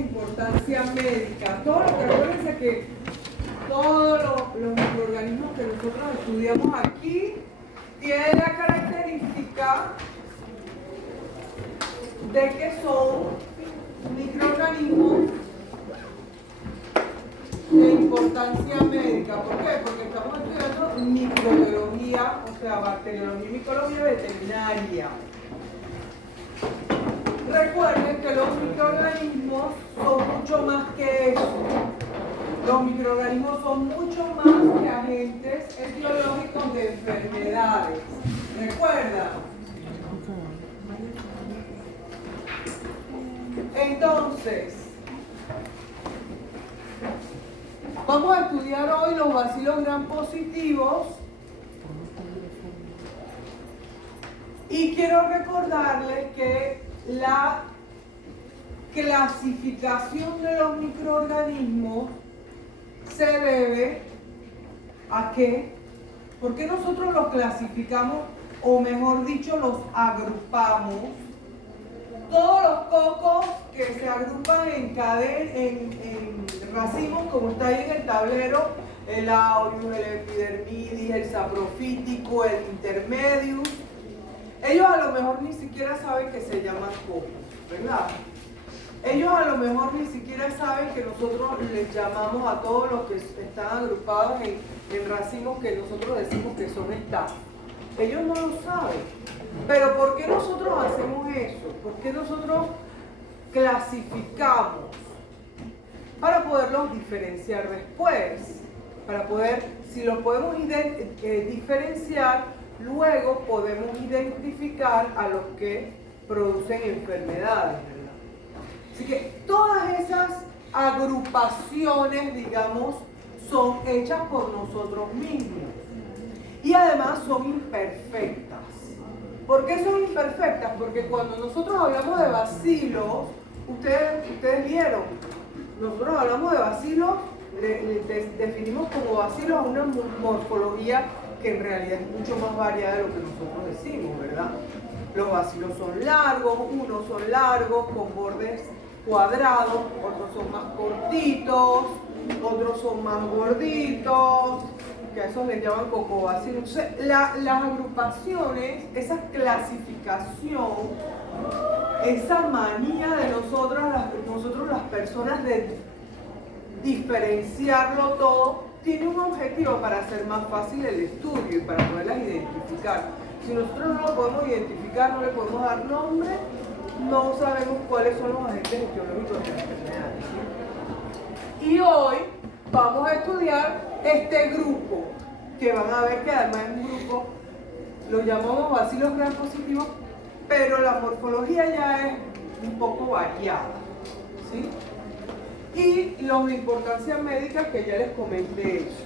de importancia médica. Todo lo que acuérdense que todos los microorganismos que nosotros estudiamos aquí tienen la característica de que son microorganismos de importancia médica. ¿Por qué? Porque estamos estudiando microbiología, o sea, bacteriología y micología veterinaria. Recuerden que los microorganismos son mucho más que eso. Los microorganismos son mucho más que agentes etiológicos de enfermedades. ¿Recuerdan? Entonces, vamos a estudiar hoy los bacilos gram positivos y quiero recordarles que la clasificación de los microorganismos se debe a qué. ¿Por qué nosotros los clasificamos, o mejor dicho, los agrupamos? Todos los cocos que se agrupan en racimos, como está ahí en el tablero, el aureus, el epidermidis, el saprofítico, el intermedius, ellos a lo mejor ni siquiera saben que se llaman cocos, ¿verdad? Ellos a lo mejor ni siquiera saben que nosotros les llamamos a todos los que están agrupados en racimos que nosotros decimos que son staph. Ellos no lo saben. Pero ¿por qué nosotros hacemos eso? ¿Por qué nosotros clasificamos? Para poderlos diferenciar después. Para poder, si los podemos diferenciar, luego podemos identificar a los que producen enfermedades, ¿verdad? Así que todas esas agrupaciones, digamos, son hechas por nosotros mismos. Y además son imperfectas. ¿Por qué son imperfectas? Porque cuando nosotros hablamos de bacilos, ustedes vieron, nosotros hablamos de bacilos, definimos como bacilos una morfología que en realidad es mucho más variada de lo que nosotros decimos, ¿verdad? Los bacilos son largos, unos son largos con bordes cuadrados, otros son más cortitos, otros son más gorditos, que a esos les llaman cocobacilos. Entonces, las agrupaciones, esa clasificación, esa manía de nosotros las personas de diferenciarlo todo, tiene un objetivo para hacer más fácil el estudio y para poderlas identificar. Si nosotros no lo podemos identificar, no le podemos dar nombre, no sabemos cuáles son los agentes etiológicos de las enfermedades. Y hoy vamos a estudiar este grupo, que van a ver que además es un grupo, lo llamamos bacilos gram positivos, pero la morfología ya es un poco variada, ¿sí? Y los de importancia médica que ya les comenté eso.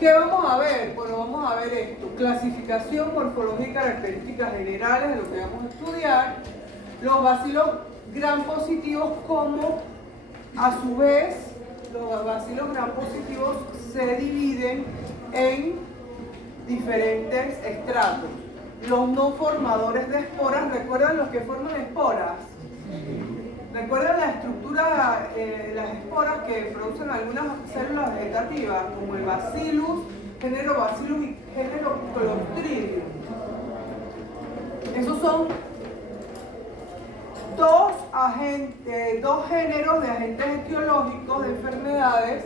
¿Qué vamos a ver? Bueno, vamos a ver esto: clasificación, morfología y características generales de lo que vamos a estudiar. Los bacilos gram positivos, como a su vez los bacilos gram positivos se dividen en diferentes estratos. Los no formadores de esporas, ¿recuerdan los que forman esporas? ¿Recuerdan la estructura, las esporas que producen algunas células vegetativas, como el bacillus, género bacillus y género clostridium? Esos son dos géneros de agentes etiológicos de enfermedades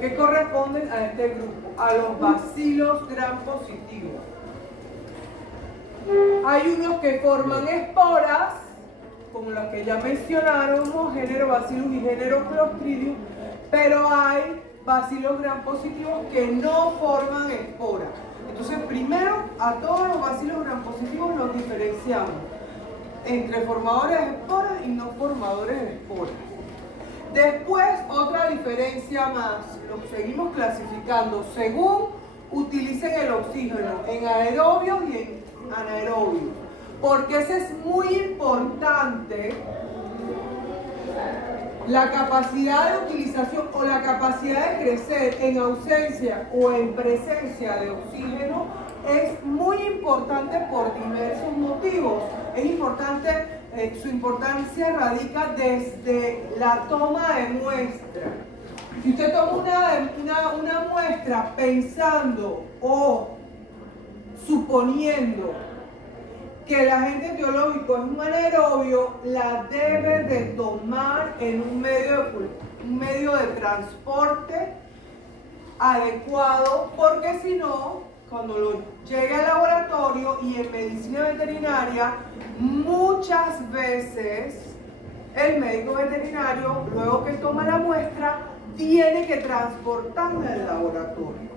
que corresponden a este grupo, a los bacilos gram positivos. Hay unos que forman esporas, como las que ya mencionaron, género bacillus y género clostridium, pero hay bacilos gram positivos que no forman esporas. Entonces, primero, a todos los bacilos gram positivos los diferenciamos entre formadores de esporas y no formadores de esporas. Después, otra diferencia más, los seguimos clasificando según utilicen el oxígeno, en aerobios y en anaerobios, porque ese es muy importante. La capacidad de utilización o la capacidad de crecer en ausencia o en presencia de oxígeno es muy importante por diversos motivos. Es importante, su importancia radica desde la toma de muestra. Si usted toma una muestra pensando o suponiendo que el agente biológico es un anaerobio, la debe de tomar en un medio de transporte adecuado, porque si no, cuando lo llegue al laboratorio y en medicina veterinaria, muchas veces el médico veterinario, luego que toma la muestra, tiene que transportarla al laboratorio.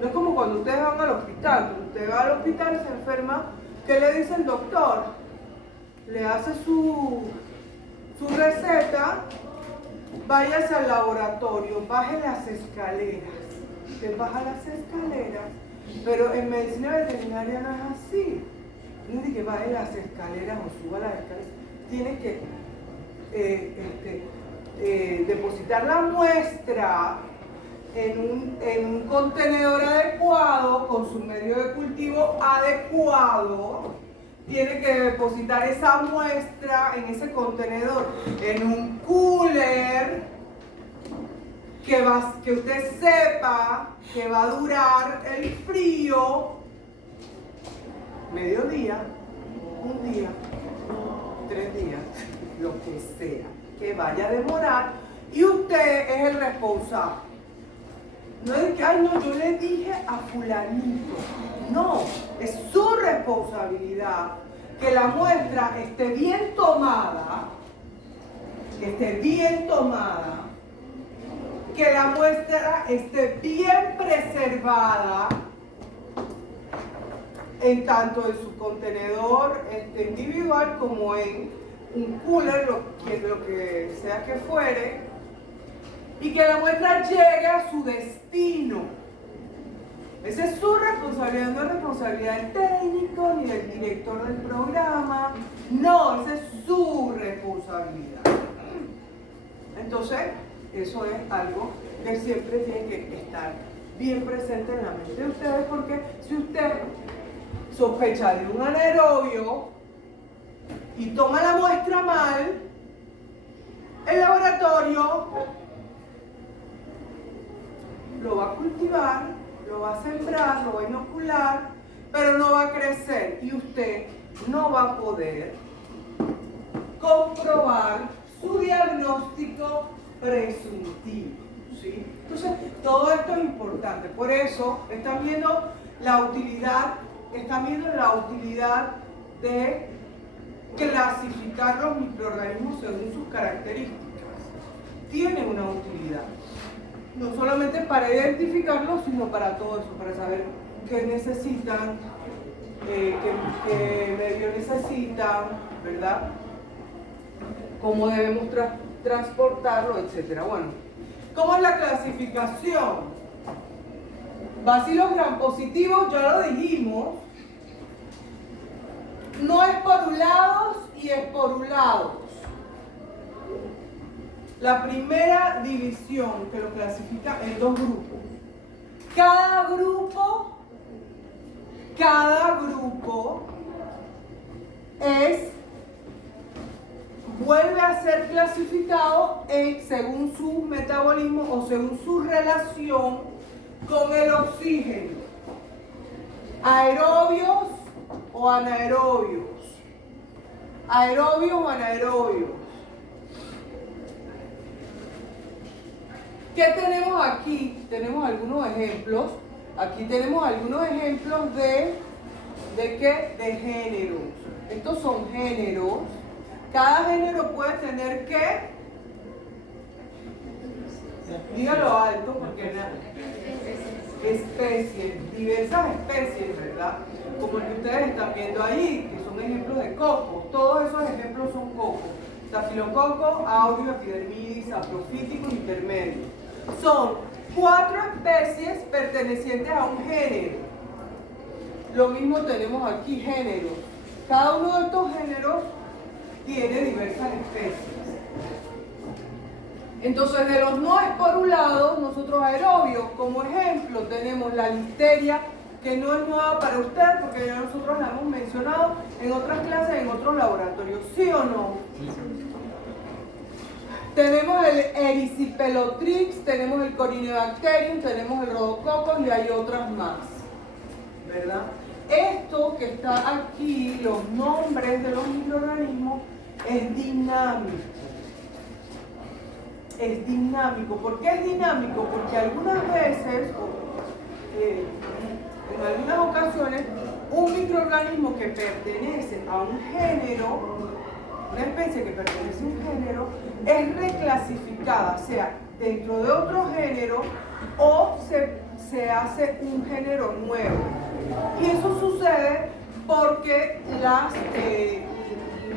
No es como cuando ustedes van al hospital. Cuando usted va al hospital, se enferma, ¿qué le dice el doctor? Le hace su receta, váyase al laboratorio, baje las escaleras. Usted baja las escaleras, pero en medicina veterinaria no es así. No es de que baje las escaleras o suba las escaleras. Tiene que depositar la muestra en un contenedor adecuado, con su medio de cultivo adecuado. Tiene que depositar esa muestra en ese contenedor, en un cooler que usted sepa que va a durar el frío mediodía, un día, 3 días, lo que sea, que vaya a demorar, y usted es el responsable. No es que, ay no, yo le dije a fulanito. No, es su responsabilidad que la muestra esté bien tomada, que la muestra esté bien preservada, en tanto en su contenedor individual como en un cooler, lo que sea que fuere, y que la muestra llegue a su destino. Esa es su responsabilidad, no es responsabilidad del técnico ni del director del programa. No, esa es su responsabilidad. Entonces, eso es algo que siempre tiene que estar bien presente en la mente de ustedes, porque si usted sospecha de un anaerobio y toma la muestra mal, el laboratorio lo va a cultivar, lo va a sembrar, lo va a inocular, pero no va a crecer y usted no va a poder comprobar su diagnóstico presuntivo, ¿sí? Entonces, todo esto es importante. Por eso están viendo la utilidad de clasificar los microorganismos según sus características. Tiene una utilidad. No solamente para identificarlos, sino para todo eso, para saber qué necesitan, qué medio necesitan, ¿verdad? Cómo debemos transportarlo, etc. Bueno, ¿cómo es la clasificación? Bacilos gram positivos, ya lo dijimos, no esporulados y esporulados. La primera división que lo clasifica en 2 grupos. Cada grupo vuelve a ser clasificado según su metabolismo o según su relación con el oxígeno. Aerobios o anaerobios. Aerobios o anaerobios. ¿Qué tenemos aquí? Tenemos algunos ejemplos. Aquí tenemos algunos ejemplos ¿de qué? De géneros. Estos son géneros. Cada género puede tener ¿qué? Dígalo alto porque especies, diversas especies, ¿verdad? Como el que ustedes están viendo ahí, que son ejemplos de cocos. Todos esos ejemplos son cocos. Stafilococo, aureus, epidermidis, saprofítico, intermedio. Son 4 especies pertenecientes a un género. Lo mismo tenemos aquí, géneros. Cada uno de estos géneros tiene diversas especies. Entonces, de los no esporulados, nosotros aerobios, como ejemplo, tenemos la Listeria que no es nueva para usted porque ya nosotros la hemos mencionado en otras clases, en otros laboratorios, ¿sí o no? Tenemos el Erysipelotrix, tenemos el Corynebacterium, tenemos el Rhodococcus y hay otras más, ¿verdad? Esto que está aquí, los nombres de los microorganismos, es dinámico. Es dinámico. ¿Por qué es dinámico? Porque algunas veces, en algunas ocasiones, un microorganismo que pertenece a un género, una especie que pertenece a un género, es reclasificada, sea dentro de otro género o se hace un género nuevo. Y eso sucede porque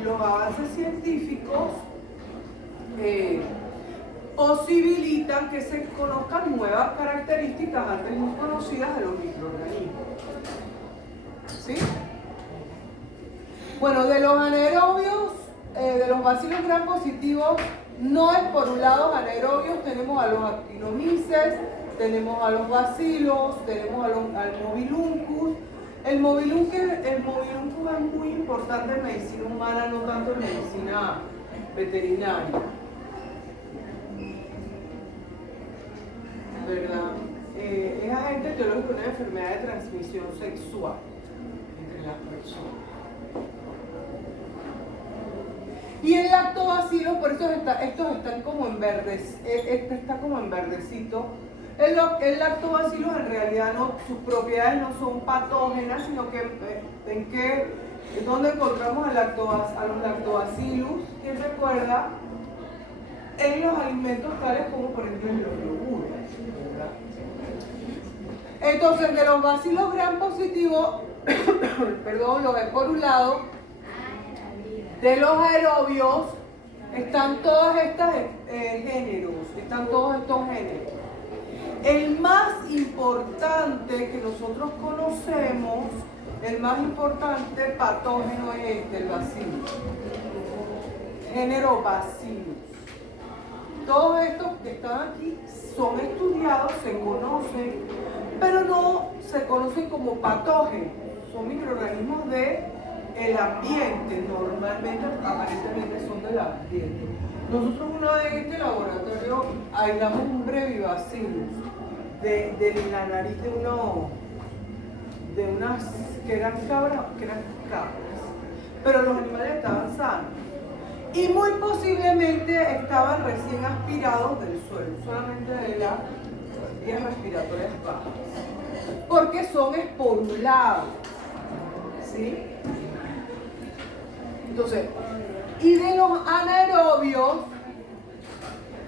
los avances científicos posibilitan que se conozcan nuevas características antes no conocidas de los microorganismos. ¿Sí? Bueno, de los anaerobios, de los bacilos gram positivos, no esporulados anaerobios, tenemos a los actinomyces, tenemos a los bacilos, tenemos al mobiluncus. El mobiluncus es muy importante en medicina humana, no tanto en medicina veterinaria. ¿Verdad? Es agente etiológico de una enfermedad de transmisión sexual entre las personas. Y el lactobacillus, por eso estos están como en verdes, este está como en verdecito. El lactobacillus en realidad sus propiedades no son patógenas, sino que ¿en dónde encontramos a los lactobacillus? ¿Quién recuerda? En los alimentos tales como por ejemplo en los yogures. Entonces, de los bacilos gram positivos, perdón, los esporulados, de los aerobios, están todos estos géneros, están todos estos géneros. El más importante que nosotros conocemos, el más importante patógeno es este, el bacillus. Género bacillus. Todos estos que están aquí son estudiados, se conocen, pero no se conocen como patógenos. Son microorganismos del ambiente, normalmente, aparentemente son del ambiente. Nosotros una vez en este laboratorio aislamos un brevibacillus de la nariz de unas que eran cabras, pero los animales estaban sanos. Y muy posiblemente estaban recién aspirados del suelo, solamente de las vías respiratorias bajas, porque son esporulados, ¿sí? Entonces, y de los anaerobios,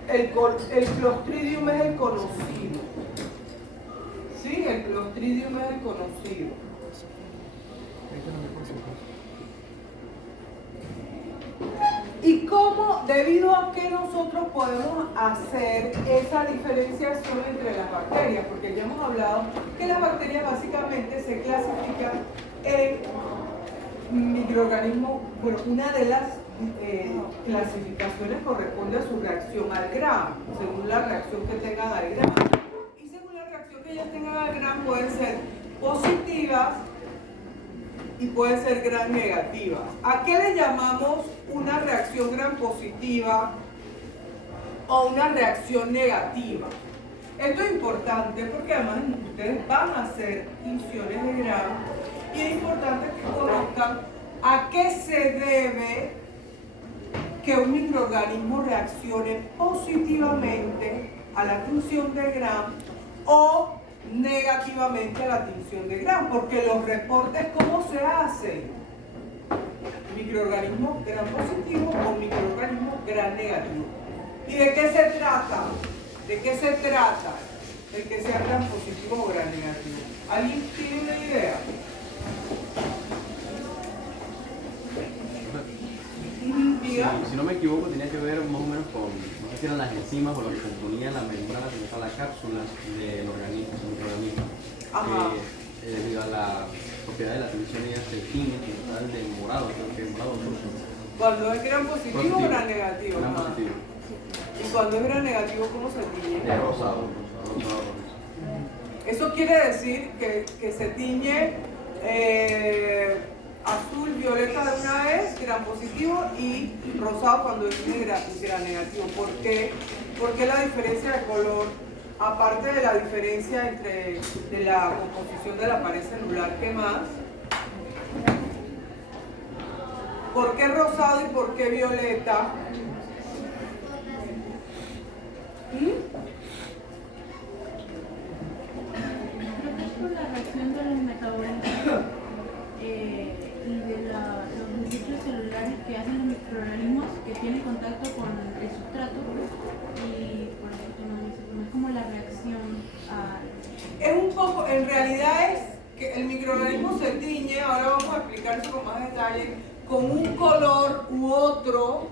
el Clostridium es el conocido, ¿sí? El Clostridium es el conocido. ¿Y cómo, debido a que nosotros podemos hacer esa diferenciación entre las bacterias? Porque ya hemos hablado que las bacterias básicamente se clasifican en microorganismos. Bueno, una de las clasificaciones corresponde a su reacción al Gram, según la reacción que tengan al Gram. Y según la reacción que ellas tengan al Gram, pueden ser positivas y pueden ser gram negativas. ¿A qué le llamamos una reacción gram positiva o una reacción negativa? Esto es importante porque además ustedes van a hacer tinciones de gram y es importante que conozcan a qué se debe que un microorganismo reaccione positivamente a la tinción de gram o negativamente a la tinción de gram, porque los reportes, ¿cómo se hacen? Microorganismo gram positivo o microorganismo gram negativo. ¿Y de qué se trata? ¿De qué se trata el que sea gram positivo o gram negativo? ¿Alguien tiene una idea? Si no me equivoco, tenía que ver más o menos con, no sé si eran las enzimas o lo que se componía en la membrana que está la cápsula del organismo, del microorganismo, que debido a la propiedad de la tensión ella se tiñe total de morado, creo que morado rojo. Cuando es gram positivo o gram negativo. Gram positivo. Y cuando es gram negativo, ¿cómo se tiñe? De rosado, rosado. Eso quiere decir que se tiñe azul, violeta de una vez, gran positivo, y rosado cuando es gran negativo. ¿Por qué? Porque la diferencia de color, aparte de la diferencia de la composición de la pared celular, ¿qué más? ¿Por qué rosado y por qué violeta? Por la reacción de los metabolitos y de los desechos celulares que hacen los microorganismos que tienen contacto con el sustrato, y por eso es como la reacción a... Es un poco, en realidad es que el microorganismo se tiñe, ahora vamos a explicar eso con más detalle, con un color u otro.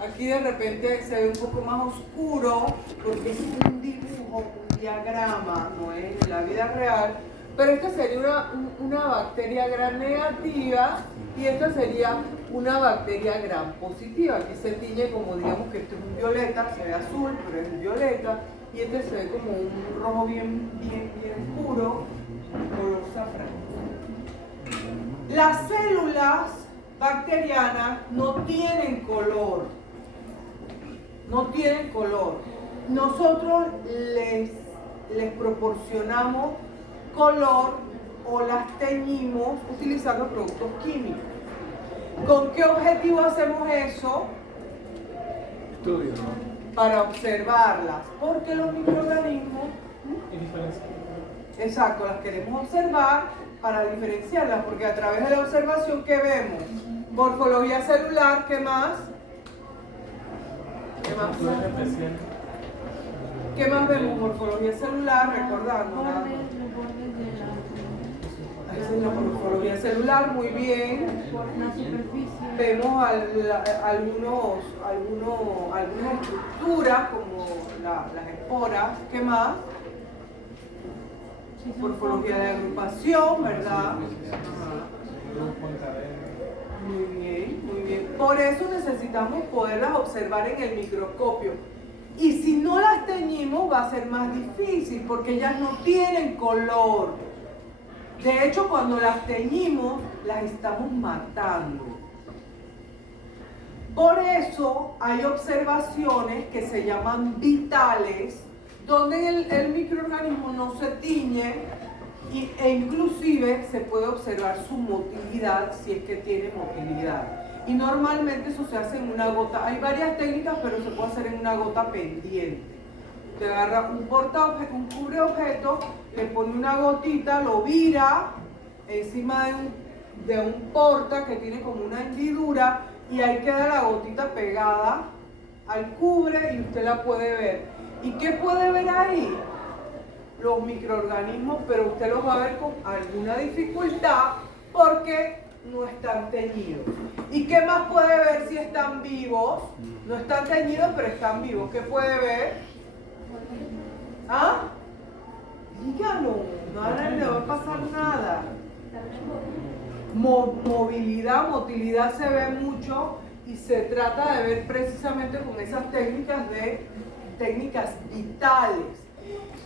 Aquí de repente se ve un poco más oscuro porque es un dibujo, un diagrama, no es en la vida real, pero esta sería una bacteria gram negativa y esta sería una bacteria gram positiva. Aquí se tiñe como, digamos que esto es un violeta, se ve azul, pero es un violeta, y este se ve como un rojo bien oscuro, color safrán. Las células bacterianas no tienen color. No tienen color. Nosotros les proporcionamos color o las teñimos utilizando productos químicos. ¿Con qué objetivo hacemos eso? Estudio, ¿no? Para observarlas, porque los microorganismos, exacto, las queremos observar para diferenciarlas, porque a través de la observación, ¿qué vemos? Morfología celular, ¿qué más? ¿Qué más vemos? Morfología celular, recordando. Los bordes de la... Esa es la morfología celular, muy bien. La superficie. Vemos algunas estructuras como las esporas. ¿Qué más? Morfología de agrupación, ¿verdad? Muy bien, muy bien. Por eso necesitamos poderlas observar en el microscopio. Y si no las teñimos va a ser más difícil porque ellas no tienen color. De hecho, cuando las teñimos, las estamos matando. Por eso hay observaciones que se llaman vitales, donde el microorganismo no se tiñe e inclusive se puede observar su motilidad si es que tiene motilidad. Y normalmente eso se hace en una gota. Hay varias técnicas, pero se puede hacer en una gota pendiente. Te agarra un cubreobjeto, le pone una gotita, lo vira encima de un porta que tiene como una hendidura y ahí queda la gotita pegada al cubre y usted la puede ver. ¿Y qué puede ver ahí? Los microorganismos, pero usted los va a ver con alguna dificultad porque no están teñidos. ¿Y qué más puede ver si están vivos? No están teñidos, pero están vivos. ¿Qué puede ver? ¿Ah? Dígalo, no le va a pasar nada. Movilidad, motilidad se ve mucho y se trata de ver precisamente con esas técnicas vitales.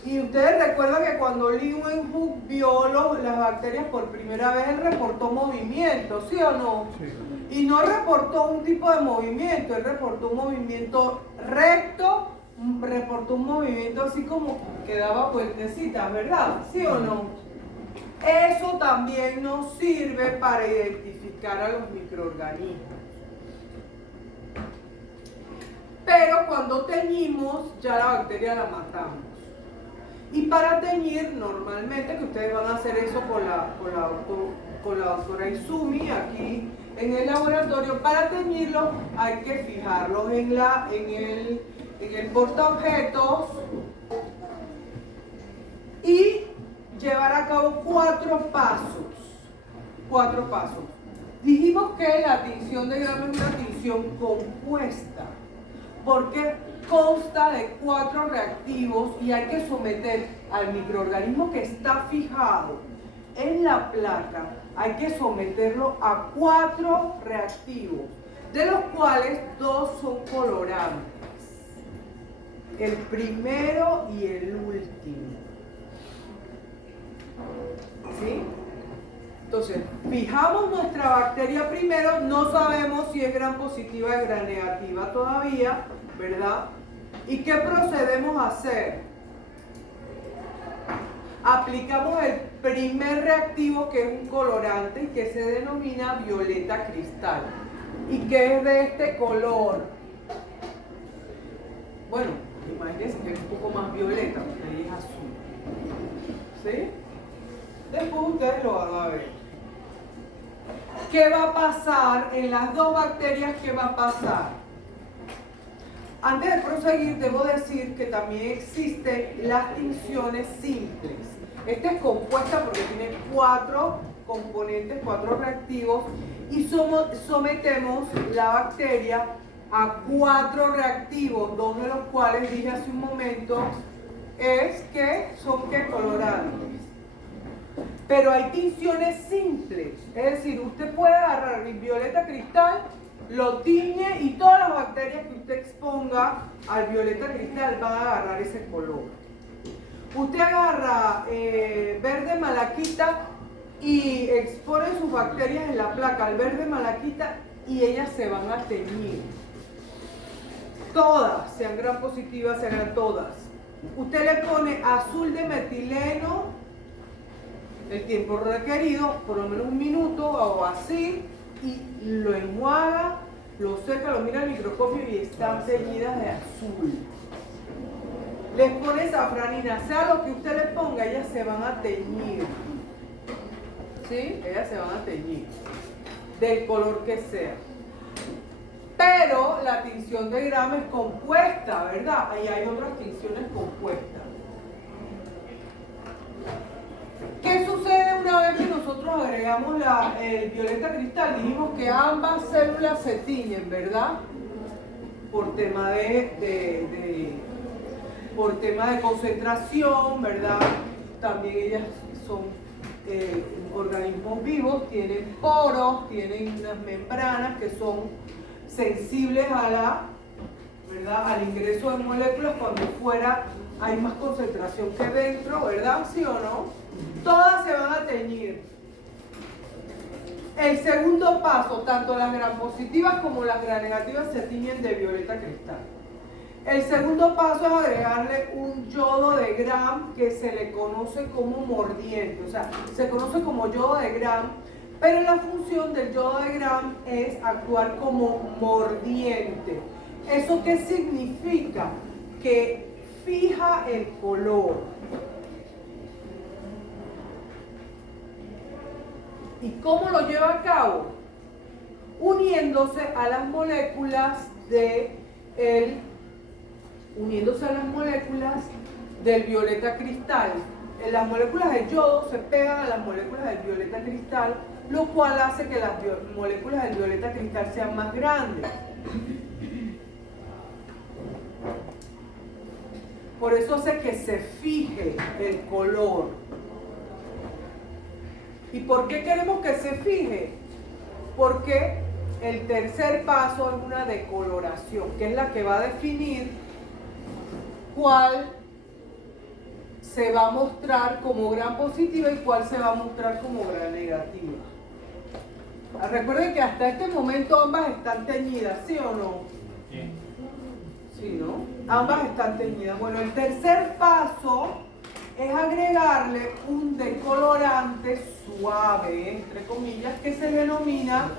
Y ustedes recuerdan que cuando Leeuwenhoek vio las bacterias por primera vez, él reportó movimiento, ¿sí o no? Sí. Y no reportó un tipo de movimiento, él reportó un movimiento recto, reportó un movimiento así como que daba vueltecitas, ¿verdad? ¿Sí o no? Eso también nos sirve para identificar a los microorganismos. Pero cuando teñimos, ya la bacteria la matamos. Y para teñir, normalmente, que ustedes van a hacer eso con la doctora Izumi aquí en el laboratorio, para teñirlos hay que fijarlos en el portaobjetos y llevar a cabo 4 pasos. 4 pasos. Dijimos que la tinción de grano es una tinción compuesta, porque consta de 4 reactivos y hay que someter al microorganismo que está fijado en la placa, hay que someterlo a 4 reactivos, de los cuales 2 son colorantes, el primero y el último. ¿Sí? Entonces, fijamos nuestra bacteria primero, no sabemos si es gram positiva o es gram negativa todavía, ¿verdad? ¿Y qué procedemos a hacer? Aplicamos el primer reactivo, que es un colorante que se denomina violeta cristal y que es de este color. Bueno, imagínense que es un poco más violeta, porque ahí es azul. ¿Sí? Después ustedes lo van a ver. ¿Qué va a pasar en las dos bacterias? ¿Qué va a pasar? Antes de proseguir, debo decir que también existen las tinciones simples. Esta es compuesta porque tiene 4 componentes, 4 reactivos, y sometemos la bacteria a 4 reactivos, 2 de los cuales dije hace un momento son colorantes. Pero hay tinciones simples, es decir, usted puede agarrar el violeta cristal, lo tiñe y todas las bacterias que usted exponga al violeta cristal van a agarrar ese color. Usted agarra verde malaquita y expone sus bacterias en la placa al verde malaquita y ellas se van a teñir. Todas, sean gram positivas, sean todas. Usted le pone azul de metileno, el tiempo requerido, por lo menos un minuto o así, y lo enjuaga, lo seca, lo mira al microscopio y están teñidas de azul. Les pone safranina, sea lo que usted le ponga, ellas se van a teñir. ¿Sí? Ellas se van a teñir, del color que sea. Pero la tinción de gram es compuesta, ¿verdad? Ahí hay otras tinciones compuestas. ¿Qué sucede una vez que nosotros agregamos el violeta cristal? Dijimos que ambas células se tiñen, ¿verdad? Por tema por tema de concentración, ¿verdad? También ellas son organismos vivos, tienen poros, tienen unas membranas que son sensibles ¿verdad? Al ingreso de moléculas cuando fuera hay más concentración que dentro, ¿verdad? ¿Sí o no? Todas se van a teñir. El segundo paso, tanto las gram positivas como las gram negativas se tiñen de violeta cristal. El segundo paso es agregarle un yodo de gram que se le conoce como mordiente, o sea, se conoce como yodo de gram, pero la función del yodo de gram es actuar como mordiente. ¿Eso qué significa? Que fija el color. ¿Y cómo lo lleva a cabo? Uniéndose a las moléculas del violeta cristal. Las moléculas de yodo se pegan a las moléculas del violeta cristal, lo cual hace que las moléculas del violeta cristal sean más grandes. Por eso hace que se fije el color. ¿Y por qué queremos que se fije? Porque el tercer paso es una decoloración, que es la que va a definir cuál se va a mostrar como gram positiva y cuál se va a mostrar como gram negativa. Recuerden que hasta este momento ambas están teñidas, ¿sí o no? Sí, ¿no? Ambas están teñidas. Bueno, el tercer paso es agregarle un decolorante suave, entre comillas, que se denomina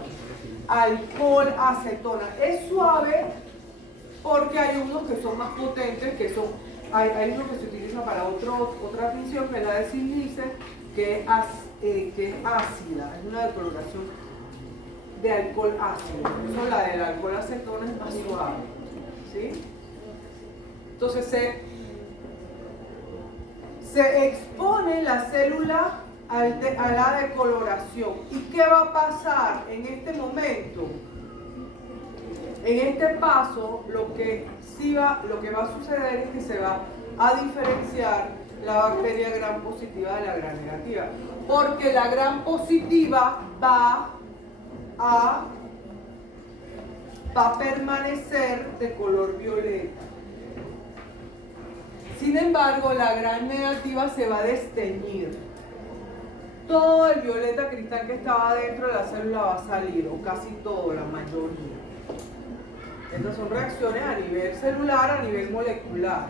alcohol acetona. Es suave porque hay unos que son más potentes, hay unos que se utilizan para otra tinción, que es la de Silice, que es ácida, es una decoloración de alcohol ácido. Por eso la del alcohol acetona es más suave, ¿sí? Entonces se expone la célula a la decoloración. ¿Y qué va a pasar en este momento? En este paso lo que va a suceder es que se va a diferenciar la bacteria gram positiva de la gram negativa, porque la gram positiva va a permanecer de color violeta. Sin embargo, la gram negativa se va a desteñir. todo el violeta cristal que estaba dentro de la célula va a salir, o casi todo, la mayoría. Estas son reacciones a nivel celular, a nivel molecular.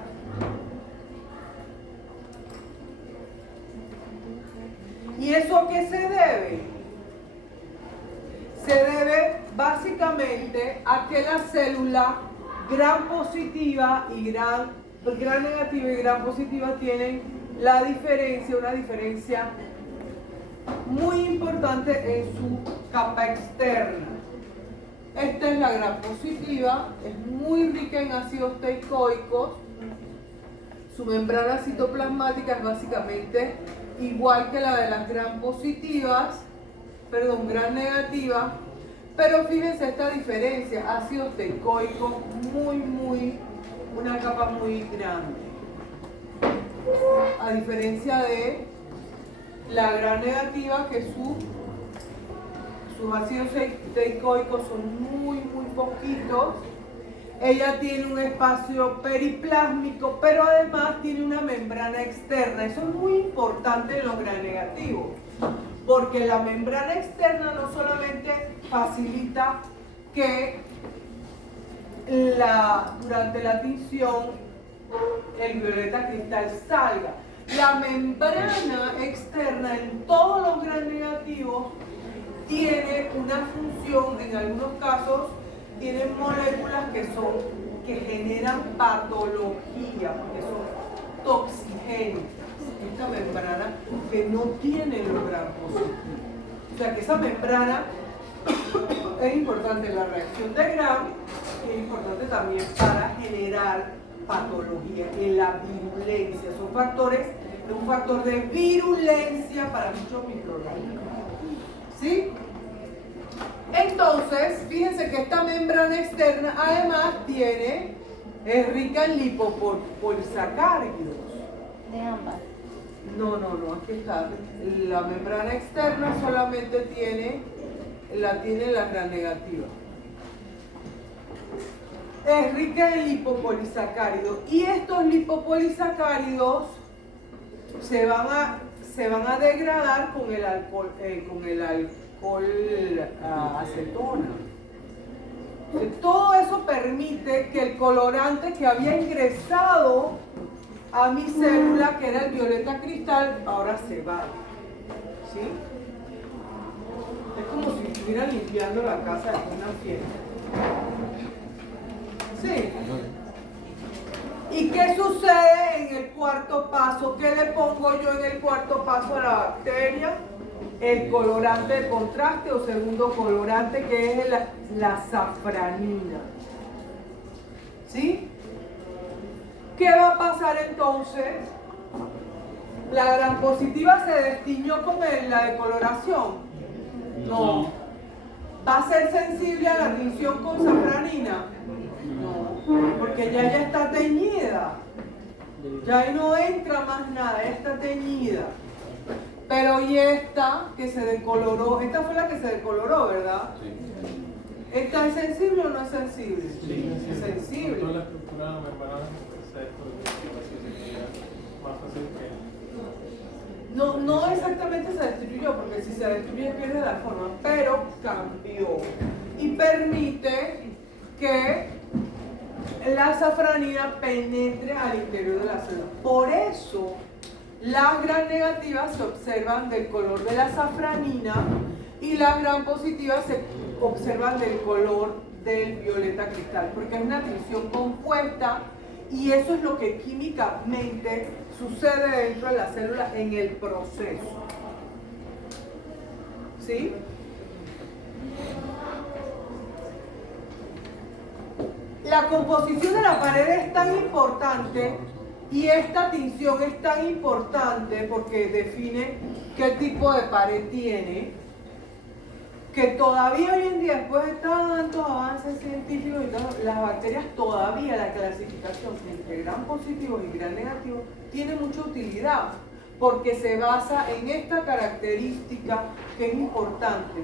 ¿Y eso a qué se debe? Se debe básicamente a que la célula gram positiva y gran negativa y gran positiva tienen la diferencia, una diferencia muy importante en su capa externa. Esta es la gram positiva, es muy rica en ácidos teicoicos. Su membrana citoplasmática es básicamente igual que la de las gram negativas, pero fíjense esta diferencia, ácidos teicoicos una capa muy grande. A diferencia de la gram negativa, que sus ácidos teicoicos son muy poquitos. Ella tiene un espacio periplásmico, pero además tiene una membrana externa. Eso es muy importante en los gram negativos, porque la membrana externa no solamente facilita que durante la tinción el violeta cristal salga. La membrana externa en todos los gram negativos tiene una función, en algunos casos tienen moléculas que generan patología, porque son toxigénicas. Esta membrana que no tiene los gram positivos. O sea que esa membrana es importante en la reacción de gram y es importante también para generar patología, en la virulencia. Es un factor de virulencia para muchos microorganismos. ¿Sí? Entonces, fíjense que esta membrana externa además es rica en lipopolisacáridos. De ambas. No, aquí está. La membrana externa solamente la tiene la gram negativa. Es rica en lipopolisacáridos. Y estos lipopolisacáridos se van a degradar con el alcohol acetona. Todo eso permite que el colorante que había ingresado a mi célula, que era el violeta cristal, ahora se va. ¿Sí? Es como si estuviera limpiando la casa de una fiesta. ¿Sí? ¿Y qué sucede en el cuarto paso? ¿Qué le pongo yo en el cuarto paso a la bacteria? El colorante de contraste o segundo colorante, que es la safranina. ¿Sí? ¿Qué va a pasar entonces? ¿La gram positiva se destiñó con la decoloración? No. ¿Va a ser sensible a la tinción con safranina? No, porque ya está teñida. Ya ahí no entra más nada, ya está teñida. Pero y esta que se decoloró, esta fue la que se decoloró, ¿verdad? Sí. ¿Esta es sensible o no es sensible? Sí, es sensible. Toda la estructura membrana más fácil que... No exactamente se destruyó, porque si se destruye pierde la forma, pero cambió y permite que la safranina penetre al interior de la célula. Por eso las gram negativas se observan del color de la safranina y las gram positivas se observan del color del violeta cristal, porque es una tinción compuesta y eso es lo que químicamente sucede dentro de la célula en el proceso. ¿Sí? La composición de la pared es tan importante y esta tinción es tan importante porque define qué tipo de pared tiene, que todavía hoy en día, después de tantos avances científicos y todo, las bacterias todavía, la clasificación entre gram positivos y gram negativos tiene mucha utilidad porque se basa en esta característica que es importante,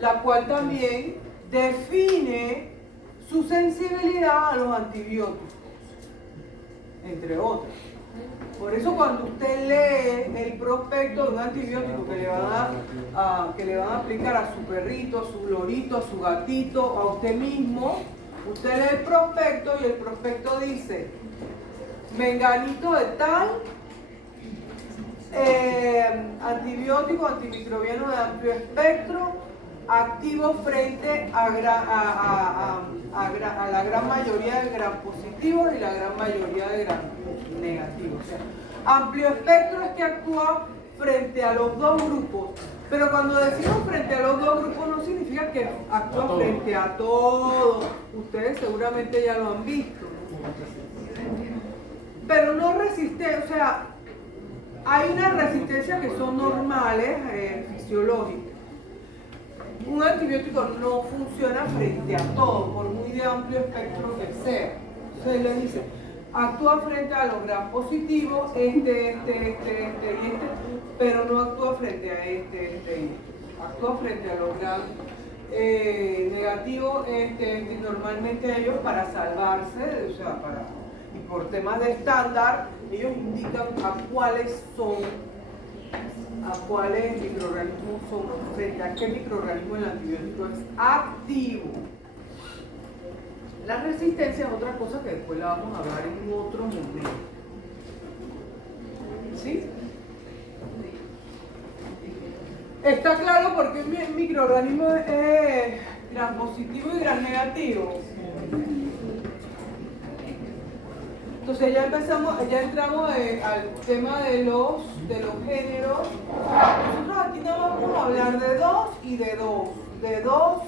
la cual también define su sensibilidad a los antibióticos, entre otros. Por eso cuando usted lee el prospecto de un antibiótico que le van a aplicar a su perrito, a su lorito, a su gatito, a usted mismo, usted lee el prospecto y el prospecto dice, menganito de tal, antibiótico antimicrobiano de amplio espectro, activo frente a la gran mayoría de gram positivos y la gran mayoría de gram negativos. O sea, amplio espectro es que actúa frente a los dos grupos, pero cuando decimos frente a los dos grupos no significa que actúa frente a todos. Ustedes seguramente ya lo han visto, pero no resiste, o sea, hay una resistencia que son normales, fisiológicas. Un antibiótico no funciona frente a todo, por muy de amplio espectro que sea. Entonces le dice, actúa frente a los gram positivos, pero no actúa frente a este. Actúa frente a los gram negativos, y normalmente ellos para salvarse, o sea, y por temas de estándar, ellos indican a cuáles microorganismos son, frente a qué microorganismo el antibiótico es activo. La resistencia es otra cosa que después la vamos a hablar en otro momento. ¿Sí? ¿Está claro por qué un microorganismo es gram positivo y gram negativo? Entonces ya entramos al tema de los géneros. Nosotros aquí nada más vamos a hablar de dos y de dos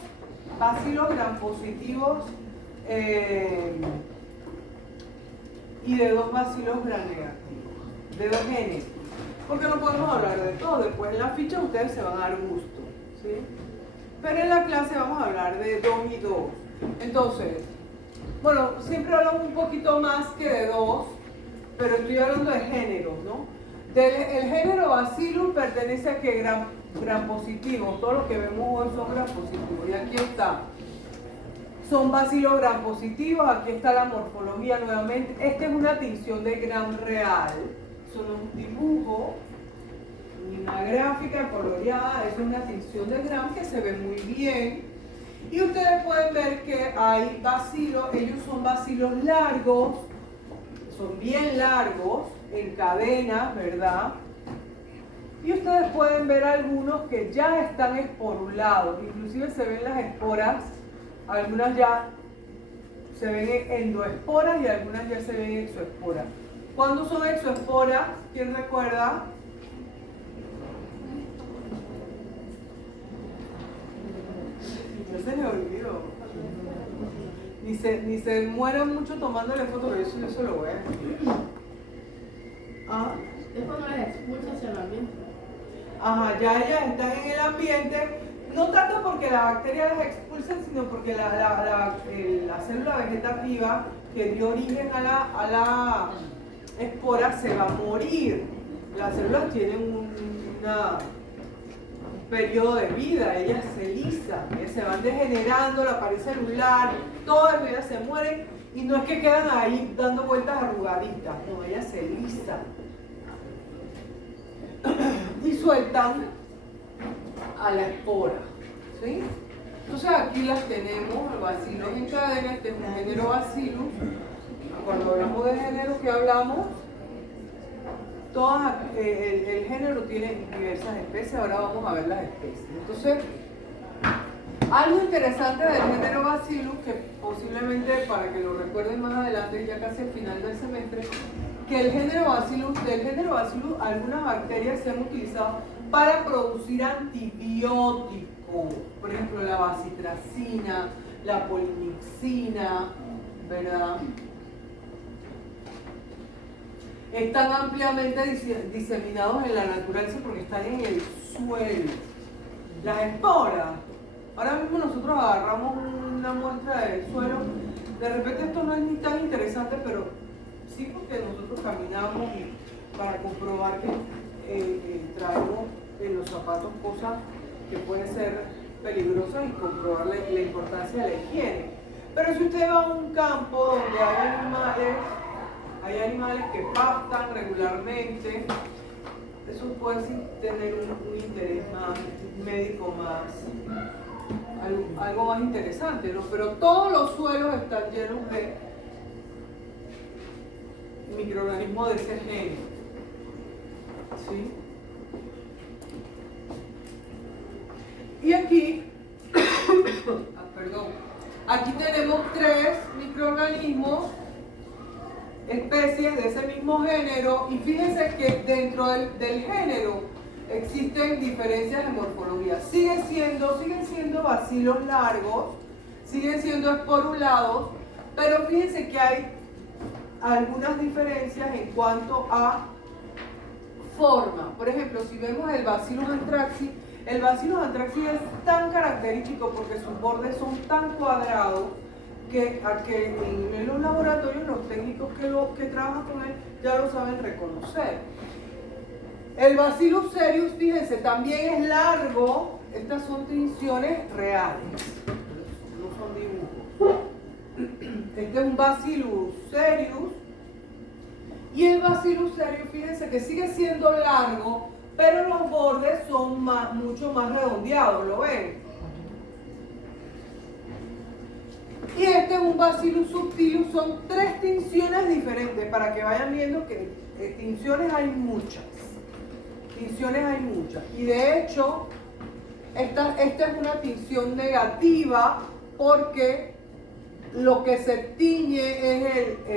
bacilos gram positivos y de dos bacilos gram negativos, de dos géneros. Porque no podemos hablar de todo, después en la ficha ustedes se van a dar gusto, ¿sí? Pero en la clase vamos a hablar de dos y dos. Entonces, bueno, siempre hablamos un poquito más que de dos, pero estoy hablando de géneros, ¿no? El género Bacillus pertenece a que gram positivo, todo lo que vemos hoy son gram positivos, y aquí está. Son bacilos gram positivos, aquí está la morfología nuevamente. Esta es una tinción de gram real, eso no es un dibujo, ni una gráfica coloreada, es una tinción de gram que se ve muy bien. Y ustedes pueden ver que hay bacilos, ellos son bacilos largos, son bien largos, en cadenas, ¿verdad? Y ustedes pueden ver algunos que ya están esporulados, inclusive se ven las esporas, algunas ya se ven endoesporas y algunas ya se ven exoesporas. ¿Cuándo son exoesporas? ¿Quién recuerda? No se me olvidó. Ni se mueran mucho tomándole fotos, pero eso lo voy a escribir. ¿Ah? Es cuando las expulsa hacia el ambiente. Ajá, ya ellas están en el ambiente, no tanto porque la bacteria las expulsa, sino porque la célula vegetativa que dio origen a la espora se va a morir. Las células tienen un periodo de vida, ellas se lisan, se van degenerando, la pared celular, todas ellas se mueren y no es que quedan ahí dando vueltas arrugaditas, no, ellas se lisan y sueltan a la espora, ¿sí? Entonces aquí las tenemos, el bacillus en cadena, este es un género Bacillus. Cuando hablamos de géneros que hablamos, el género tiene diversas especies, ahora vamos a ver las especies. Entonces, algo interesante del género Bacillus, que posiblemente para que lo recuerden más adelante, ya casi al final del semestre, que del género Bacillus, algunas bacterias se han utilizado para producir antibióticos, por ejemplo la bacitracina, la polimixina, ¿verdad? Están ampliamente diseminados en la naturaleza porque están en el suelo. Las esporas, ahora mismo nosotros agarramos una muestra del suelo, de repente esto no es ni tan interesante, pero sí porque nosotros caminamos para comprobar que traemos en los zapatos cosas que pueden ser peligrosas y comprobar la importancia de la higiene. Pero si usted va a un campo donde hay animales, Hay animales que pastan regularmente. Eso puede tener un interés más médico, algo más interesante, ¿no? Pero todos los suelos están llenos de microorganismos de ese género. ¿Sí? Y aquí, aquí tenemos 3 microorganismos, especies de ese mismo género, y fíjense que dentro del género existen diferencias de morfología. Siguen siendo bacilos largos, siguen siendo esporulados, pero fíjense que hay algunas diferencias en cuanto a forma. Por ejemplo, si vemos el Bacillus anthracis, el Bacillus anthracis es tan característico porque sus bordes son tan cuadrados que en los laboratorios los técnicos que trabajan con él ya lo saben reconocer. El Bacillus cereus, fíjense, también es largo. Estas son tinciones reales, no son dibujos. Este es un Bacillus cereus. Y el Bacillus cereus, fíjense que sigue siendo largo, pero los bordes son mucho más redondeados, ¿lo ven? Y este es un Bacillus subtilus, son 3 tinciones diferentes, para que vayan viendo que tinciones hay muchas. Y de hecho, esta es una tinción negativa porque lo que se tiñe es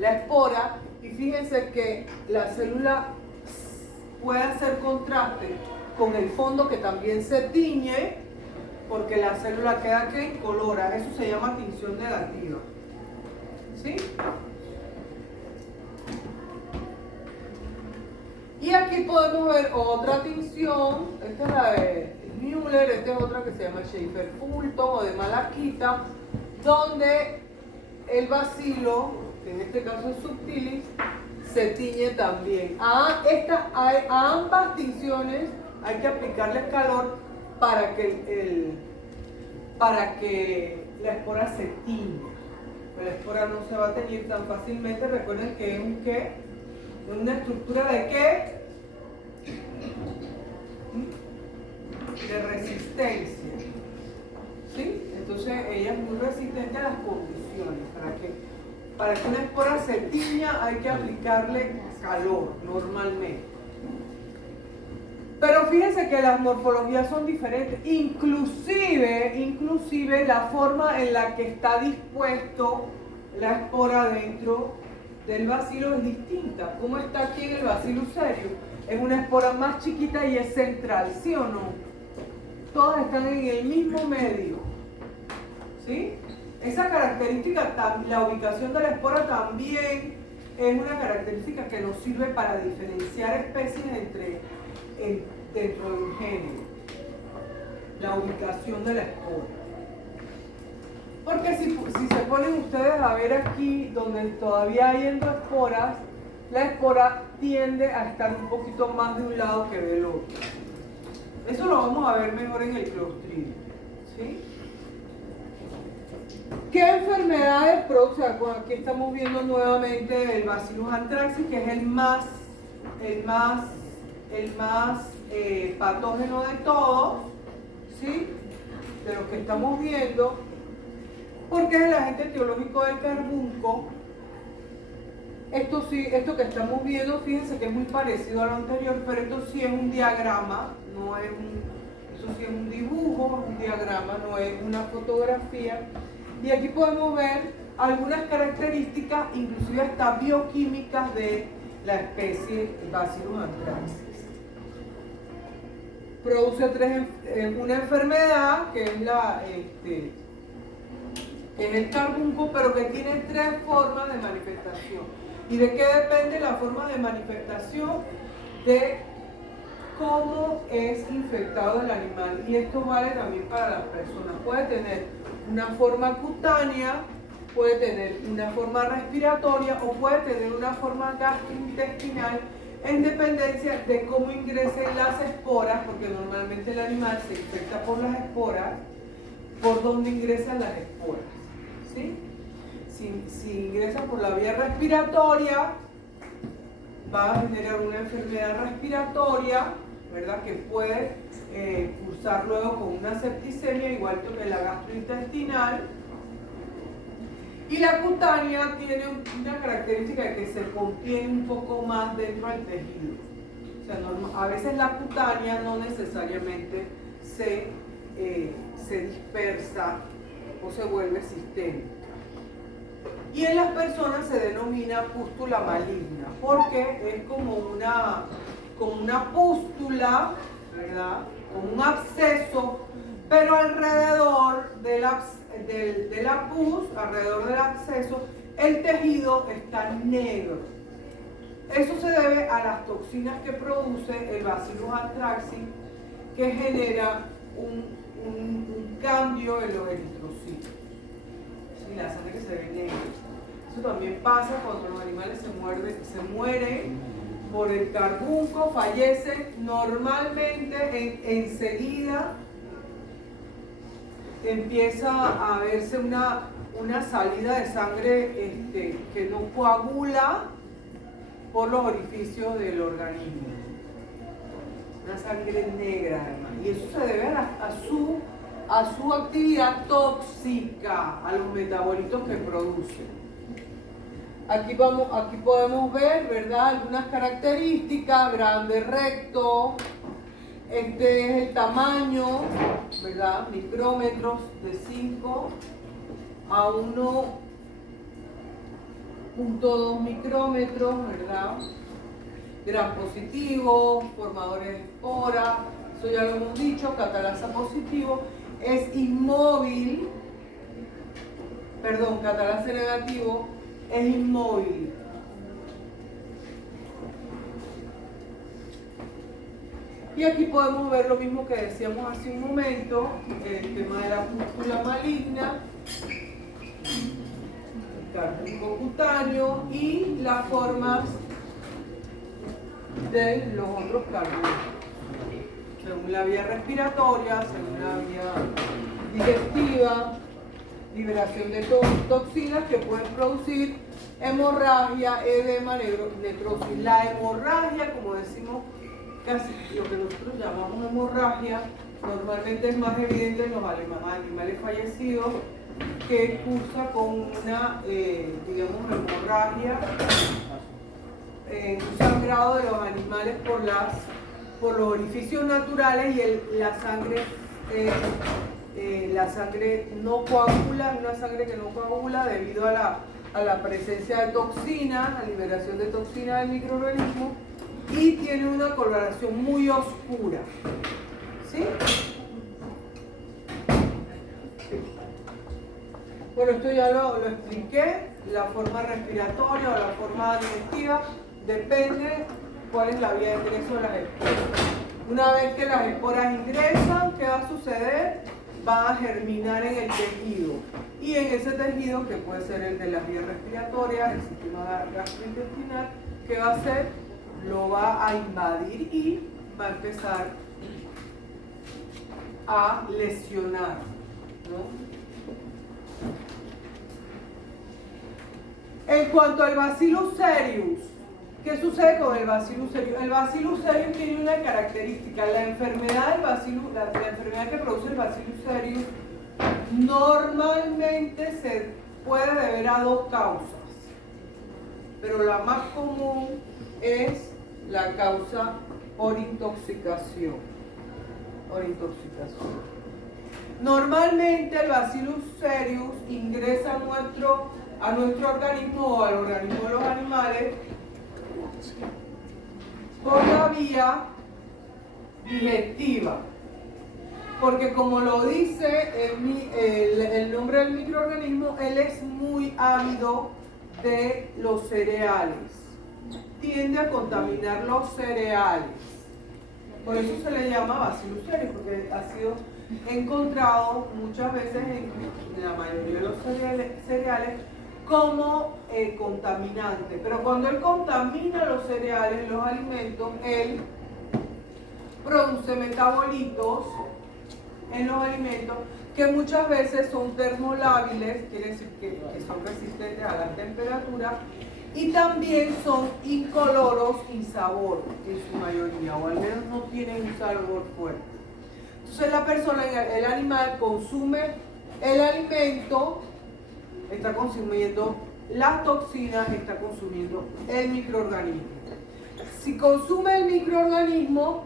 la espora, y fíjense que la célula puede hacer contraste con el fondo, que también se tiñe, porque la célula queda que incolora. Eso se llama tinción negativa. ¿Sí? Y aquí podemos ver otra tinción. Esta es la de Müller, esta es otra que se llama Schaefer-Fulton o de Malaquita, donde el bacilo, que en este caso es subtilis, se tiñe también. A ambas tinciones hay que aplicarles calor para que la espora se tiña. La espora no se va a teñir tan fácilmente. Recuerden que es una estructura de ¿qué? De resistencia. ¿Sí? Entonces ella es muy resistente a las condiciones. Para que una espora se tiña hay que aplicarle calor normalmente. Pero fíjense que las morfologías son diferentes, inclusive la forma en la que está dispuesto la espora dentro del bacilo es distinta. ¿Cómo está aquí en el Bacillus cereus? Es una espora más chiquita y es central, ¿sí o no? Todas están en el mismo medio, ¿sí? Esa característica, la ubicación de la espora también es una característica que nos sirve para diferenciar especies dentro de un género. La ubicación de la espora. Porque si se ponen ustedes a ver aquí, donde todavía hay endoesporas, la espora tiende a estar un poquito más de un lado que del otro. Eso lo vamos a ver mejor en el Clostridium, ¿sí? ¿Qué enfermedades produce? Bueno, aquí estamos viendo nuevamente el Bacillus anthracis, que es el más patógeno de todos, ¿sí? De los que estamos viendo, porque es el agente etiológico del carbunco. Esto que estamos viendo, fíjense que es muy parecido a lo anterior, pero esto sí es un diagrama, eso sí es un dibujo, un diagrama, no es una fotografía. Y aquí podemos ver algunas características, inclusive hasta bioquímicas, de la especie Bacillus anthracis. Produce una enfermedad que es el carbunco, pero que tiene 3 formas de manifestación. ¿Y de qué depende la forma de manifestación? De cómo es infectado el animal. Y esto vale también para las personas. Puede tener una forma cutánea, puede tener una forma respiratoria o puede tener una forma gastrointestinal, en dependencia de cómo ingresen las esporas, porque normalmente el animal se infecta por las esporas, por donde ingresan las esporas, ¿sí? si ingresa por la vía respiratoria, va a generar una enfermedad respiratoria, ¿verdad? Que puede cursar luego con una septicemia, igual que la gastrointestinal. Y la cutánea tiene una característica de que se contiene un poco más dentro del tejido. O sea, a veces la cutánea no necesariamente se dispersa o se vuelve sistémica. Y en las personas se denomina pústula maligna, porque es como una pústula, ¿verdad? Como un absceso, pero alrededor de la pus, alrededor del absceso, el tejido está negro. Eso se debe a las toxinas que produce el Bacillus anthracis, que genera un cambio en los eritrocitos. ¿Sí? La sangre que se ve negra. Eso también pasa cuando los animales se mueren por el carbunco, fallecen. Normalmente enseguida empieza a verse una salida de sangre que no coagula por los orificios del organismo. Una sangre negra, además. Y eso se debe a su actividad tóxica, a los metabolitos que produce. Aquí podemos ver, ¿verdad? Algunas características: grande, recto. Este es el tamaño, ¿verdad? Micrómetros de 5 a 1.2 micrómetros, ¿verdad? Gram positivo, formadores de espora, eso ya lo hemos dicho. Catalasa positivo, es inmóvil, perdón, catalasa negativo, es inmóvil. Y aquí podemos ver lo mismo que decíamos hace un momento, el tema de la pústula maligna, el carbunco cutáneo y las formas de los otros carburos, según la vía respiratoria, según la vía digestiva, liberación de toxinas que pueden producir hemorragia, edema, necrosis. La hemorragia, como decimos, casi lo que nosotros llamamos hemorragia, normalmente es más evidente en los animales fallecidos, que cursa con una, digamos, hemorragia, un sangrado de los animales por los orificios naturales, y la sangre no coagula, es una sangre que no coagula debido a la presencia de toxinas, la liberación de toxinas del microorganismo, y tiene una coloración muy oscura. ¿Sí? Bueno, esto ya lo expliqué. La forma respiratoria o la forma digestiva depende cuál es la vía de ingreso de las esporas. Una vez que las esporas ingresan, ¿qué va a suceder? Van a germinar en el tejido. Y en ese tejido, que puede ser el de las vías respiratorias, el sistema gastrointestinal, ¿qué va a hacer? Lo va a invadir y va a empezar a lesionar, ¿no? En cuanto al Bacillus cereus, ¿qué sucede con el Bacillus cereus? El Bacillus cereus tiene una característica: la enfermedad del Bacillus, la enfermedad que produce el Bacillus cereus, normalmente se puede deber a dos causas, pero la más común es la causa por intoxicación. Normalmente el Bacillus cereus ingresa a nuestro organismo o al organismo de los animales por la vía digestiva, porque como lo dice el nombre del microorganismo, él es muy ávido de los cereales, tiende a contaminar los cereales. Por eso se le llama Bacillus cereus, porque ha sido encontrado muchas veces en la mayoría de los cereales como contaminante. Pero cuando él contamina los cereales, los alimentos, él produce metabolitos en los alimentos que muchas veces son termolábiles, quiere decir que son resistentes a la temperatura, y también son incoloros, insabor en su mayoría, o al menos no tienen un sabor fuerte. Entonces la persona, el animal, consume el alimento, está consumiendo las toxinas, está consumiendo el microorganismo. Si consume el microorganismo,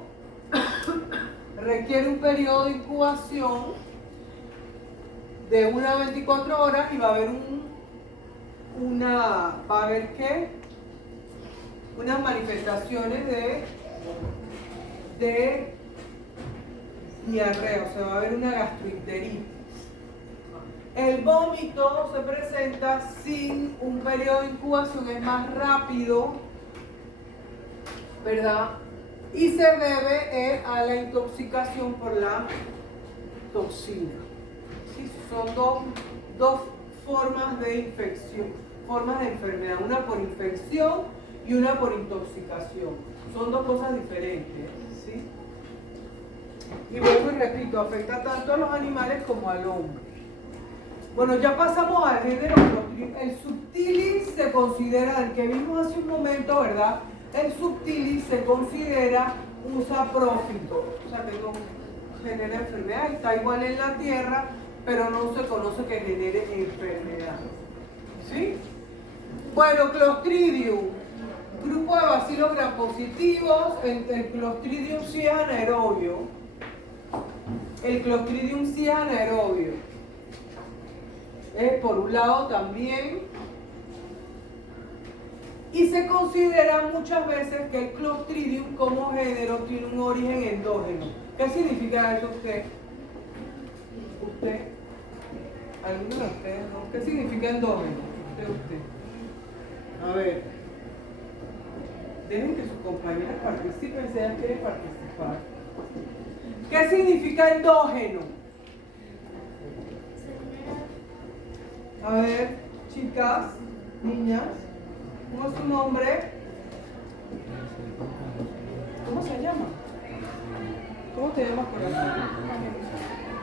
requiere un periodo de incubación de 1 a 24 horas y va a haber ¿qué? Unas manifestaciones de diarrea, o sea, va a haber una gastroenteritis. El vómito se presenta sin un periodo de incubación, es más rápido, ¿verdad? Y se debe a la intoxicación por la toxina. ¿Sí? Son dos formas de infección, formas de enfermedad, una por infección y una por intoxicación. Son dos cosas diferentes, ¿sí? Y vuelvo y repito, afecta tanto a los animales como al hombre. Bueno, ya pasamos al género Clostridium. El subtilis se considera, el que vimos hace un momento, ¿verdad? El subtilis se considera un saprófito, o sea que no genera enfermedad, está igual en la tierra, pero no se conoce que genere enfermedad. ¿Sí? Bueno, Clostridium, grupo de bacilos grampositivos, el Clostridium sí es anaerobio. El Clostridium sí es anaerobio. Por un lado también. Y se considera muchas veces que el Clostridium como género tiene un origen endógeno. ¿Qué significa eso usted? ¿Usted? ¿Alguno de ustedes no? ¿Qué significa endógeno? Usted. A ver. Dejen que sus compañeras participen si ellas quieren participar. ¿Qué significa endógeno? A ver, chicas, niñas, ¿cómo es su nombre? ¿Cómo se llama? ¿Cómo te llamas, corazón?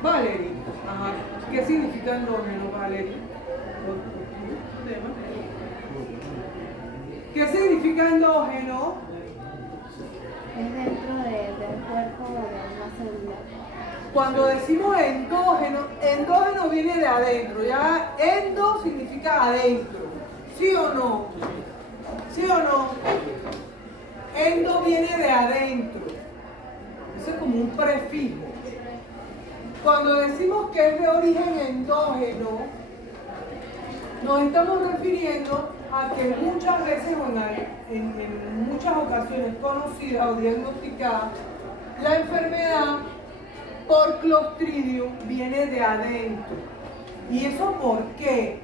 Valerie. Ajá. ¿Qué significa endógeno, Valerie? ¿Qué significa endógeno? Es dentro del cuerpo de una célula. Cuando decimos endógeno, endógeno viene de adentro. Ya endo significa adentro. ¿Sí o no? ¿Sí o no? Endo viene de adentro. Eso es como un prefijo. Cuando decimos que es de origen endógeno, nos estamos refiriendo a que muchas veces o en muchas ocasiones conocida o diagnosticada, la enfermedad por Clostridium viene de adentro. ¿Y eso por qué?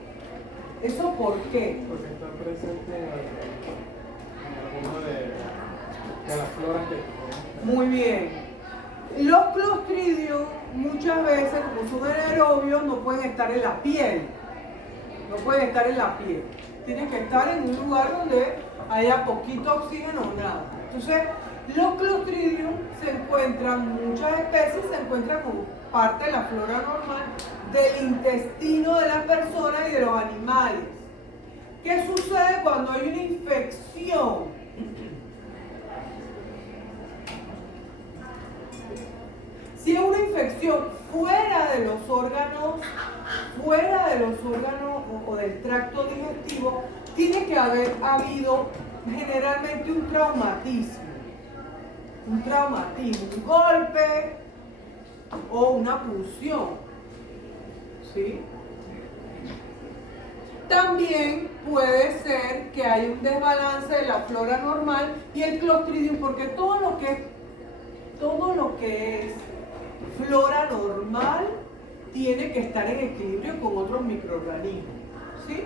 ¿Eso por qué? Porque está presente en alguna de las floras que tenemos. Muy bien. Los Clostridium muchas veces, como son anaerobios, no pueden estar en la piel. No pueden estar en la piel. Tienen que estar en un lugar donde haya poquito oxígeno o nada. Entonces, los Clostridium se encuentran, muchas especies se encuentran como parte de la flora normal del intestino de las personas y de los animales. ¿Qué sucede cuando hay una infección? Si es una infección fuera de los órganos o del tracto digestivo, tiene que haber habido generalmente un traumatismo, un golpe o una punción, ¿sí? También puede ser que haya un desbalance de la flora normal y el Clostridium, porque todo lo que es flora normal tiene que estar en equilibrio con otros microorganismos, ¿sí?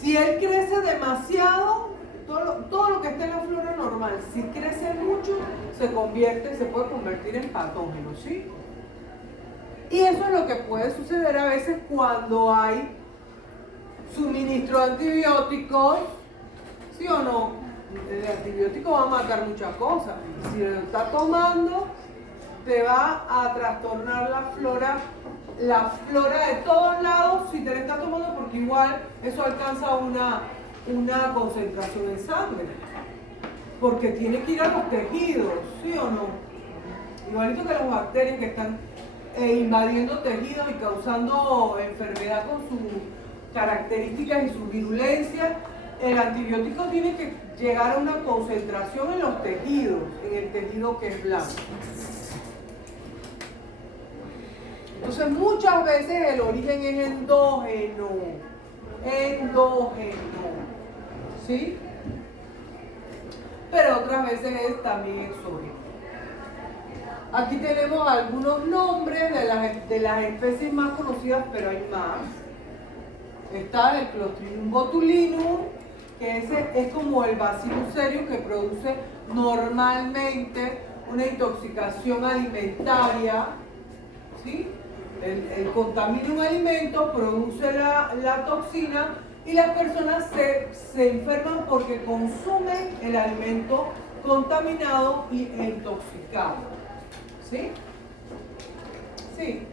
Si él crece demasiado, todo lo que está en la flora normal, si crece mucho, se puede convertir en patógeno, ¿sí? Y eso es lo que puede suceder a veces cuando hay suministro de antibióticos, ¿sí o no? El antibiótico va a matar muchas cosas. Si lo está tomando te va a trastornar la flora de todos lados si te la estás tomando, porque igual eso alcanza una concentración en sangre. Porque tiene que ir a los tejidos, ¿sí o no? Igualito que las bacterias que están invadiendo tejidos y causando enfermedad con sus características y su virulencia, el antibiótico tiene que llegar a una concentración en los tejidos, en el tejido que es blanco. Entonces muchas veces el origen es endógeno, ¿sí? Pero otras veces es también exógeno. Aquí tenemos algunos nombres de las especies más conocidas, pero hay más. Está el Clostridium botulinum, que ese es como el bacillus cereus que produce normalmente una intoxicación alimentaria, ¿sí? El contamina un alimento, produce la toxina y las personas se enferman porque consumen el alimento contaminado e intoxicado. ¿Sí? Sí.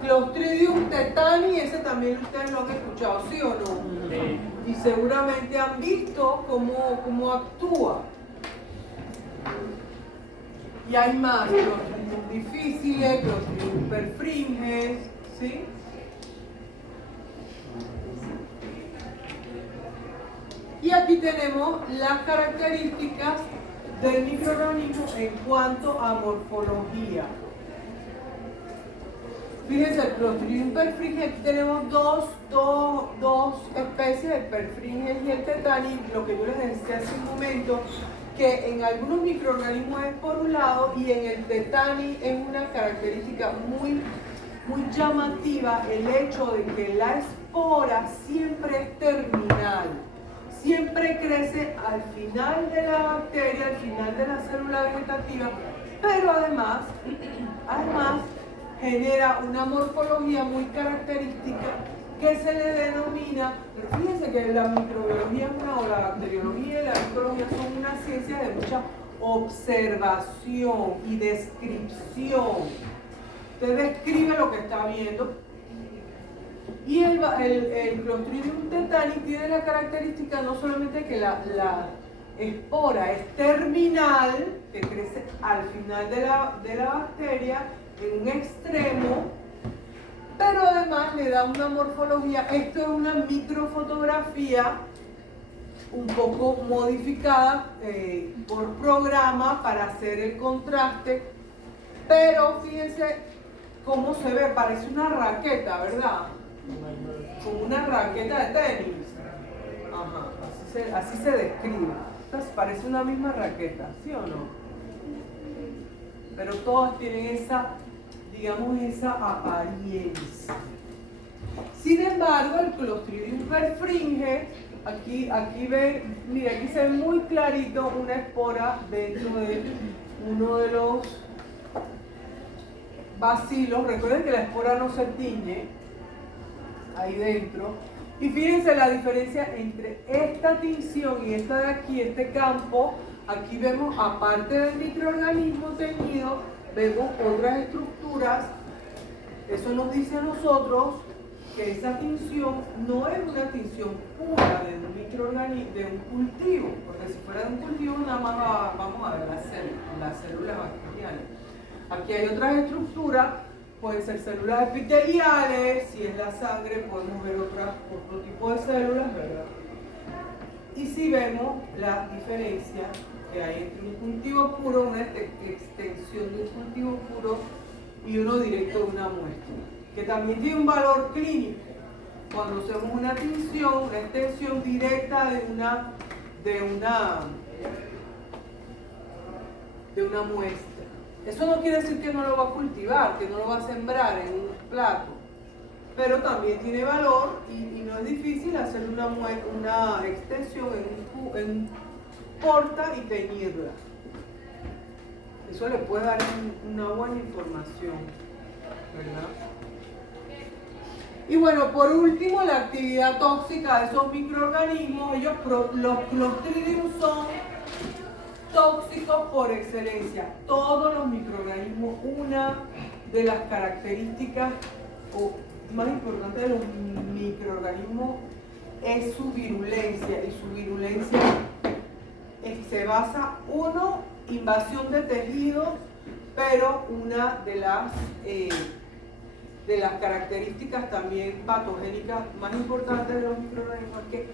Clostridium tetani, ese también ustedes lo han escuchado, ¿sí o no? Sí. Y seguramente han visto cómo actúa. Y hay más, Clostridium difficile, Clostridium perfringens, ¿sí? Y aquí tenemos las características del microorganismo en cuanto a morfología. Fíjense, el Clostridium perfringens, aquí tenemos dos especies, el perfringens y el tetani. Lo que yo les decía hace un momento, que en algunos microorganismos es por un lado y en el tetani es una característica muy llamativa el hecho de que la espora siempre es terminal. Siempre crece al final de la bacteria, al final de la célula vegetativa, pero además genera una morfología muy característica que se le denomina, pero fíjense que la microbiología o la bacteriología y la micología son una ciencia de mucha observación y descripción. Usted describe lo que está viendo. Y el Clostridium tetani tiene la característica no solamente que la espora es terminal, que crece al final de la bacteria, en un extremo, pero además le da una morfología. Esto es una microfotografía un poco modificada por programa para hacer el contraste, pero fíjense cómo se ve, parece una raqueta, ¿verdad? Como una raqueta de tenis. Ajá, así se describe. Entonces parece una misma raqueta, ¿sí o no? Pero todas tienen esa, digamos, esa apariencia. Sin embargo, el Clostridium perfringens, aquí ven, mira, aquí se ve muy clarito una espora dentro de uno de los bacilos. Recuerden que la espora no se tiñe ahí dentro. Y fíjense la diferencia entre esta tinción y esta de aquí, este campo. Aquí vemos, aparte del microorganismo teñido, vemos otras estructuras. Eso nos dice a nosotros que esa tinción no es una tinción pura de un microorganismo, de un cultivo, porque si fuera de un cultivo nada más vamos a ver las células bacterianas. Aquí hay otras estructuras, pueden ser células epiteliales, si es la sangre podemos ver otro tipo de células, ¿verdad? Y si vemos la diferencia que hay entre un cultivo puro, una extensión de un cultivo puro y uno directo de una muestra, que también tiene un valor clínico. Cuando hacemos una tinción, una extensión directa de una muestra. Eso no quiere decir que no lo va a cultivar, que no lo va a sembrar en un plato, pero también tiene valor y no es difícil hacer una extensión en un porta y teñirla. Eso le puede dar una buena información, ¿verdad? Y bueno, por último, la actividad tóxica de esos microorganismos. Los Clostridium son tóxicos por excelencia. Todos los microorganismos, una de las características más importantes de los microorganismos es su virulencia, y su virulencia se basa, uno, invasión de tejidos, pero una de las características también patogénicas más importantes de los microorganismos es que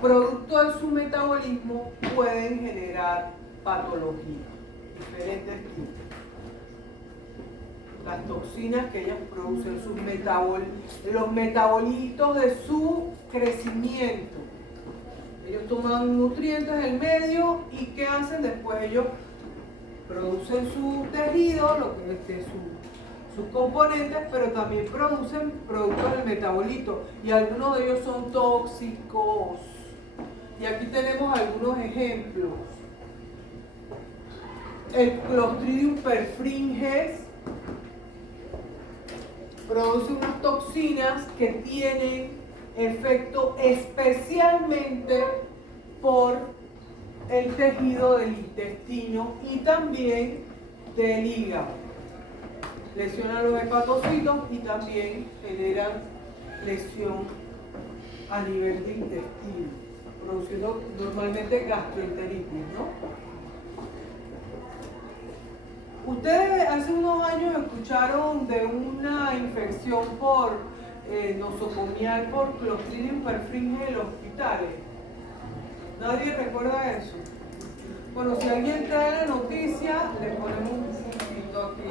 producto de su metabolismo pueden generar patologías, diferentes tipos. Las toxinas que ellas producen, los metabolitos de su crecimiento. Ellos toman nutrientes del medio y ¿qué hacen? Después ellos producen su tejido, sus componentes, pero también producen productos del metabolito y algunos de ellos son tóxicos. Y aquí tenemos algunos ejemplos. El Clostridium perfringens produce unas toxinas que tienen efecto especialmente por el tejido del intestino y también del hígado. Lesionan los hepatocitos y también generan lesión a nivel de intestino, produciendo normalmente gastroenteritis, ¿no? Ustedes hace unos años escucharon de una infección por nosocomial por Clostridium perfringens en los hospitales. ¿Nadie recuerda eso? Bueno, si alguien trae la noticia, le ponemos un puntito aquí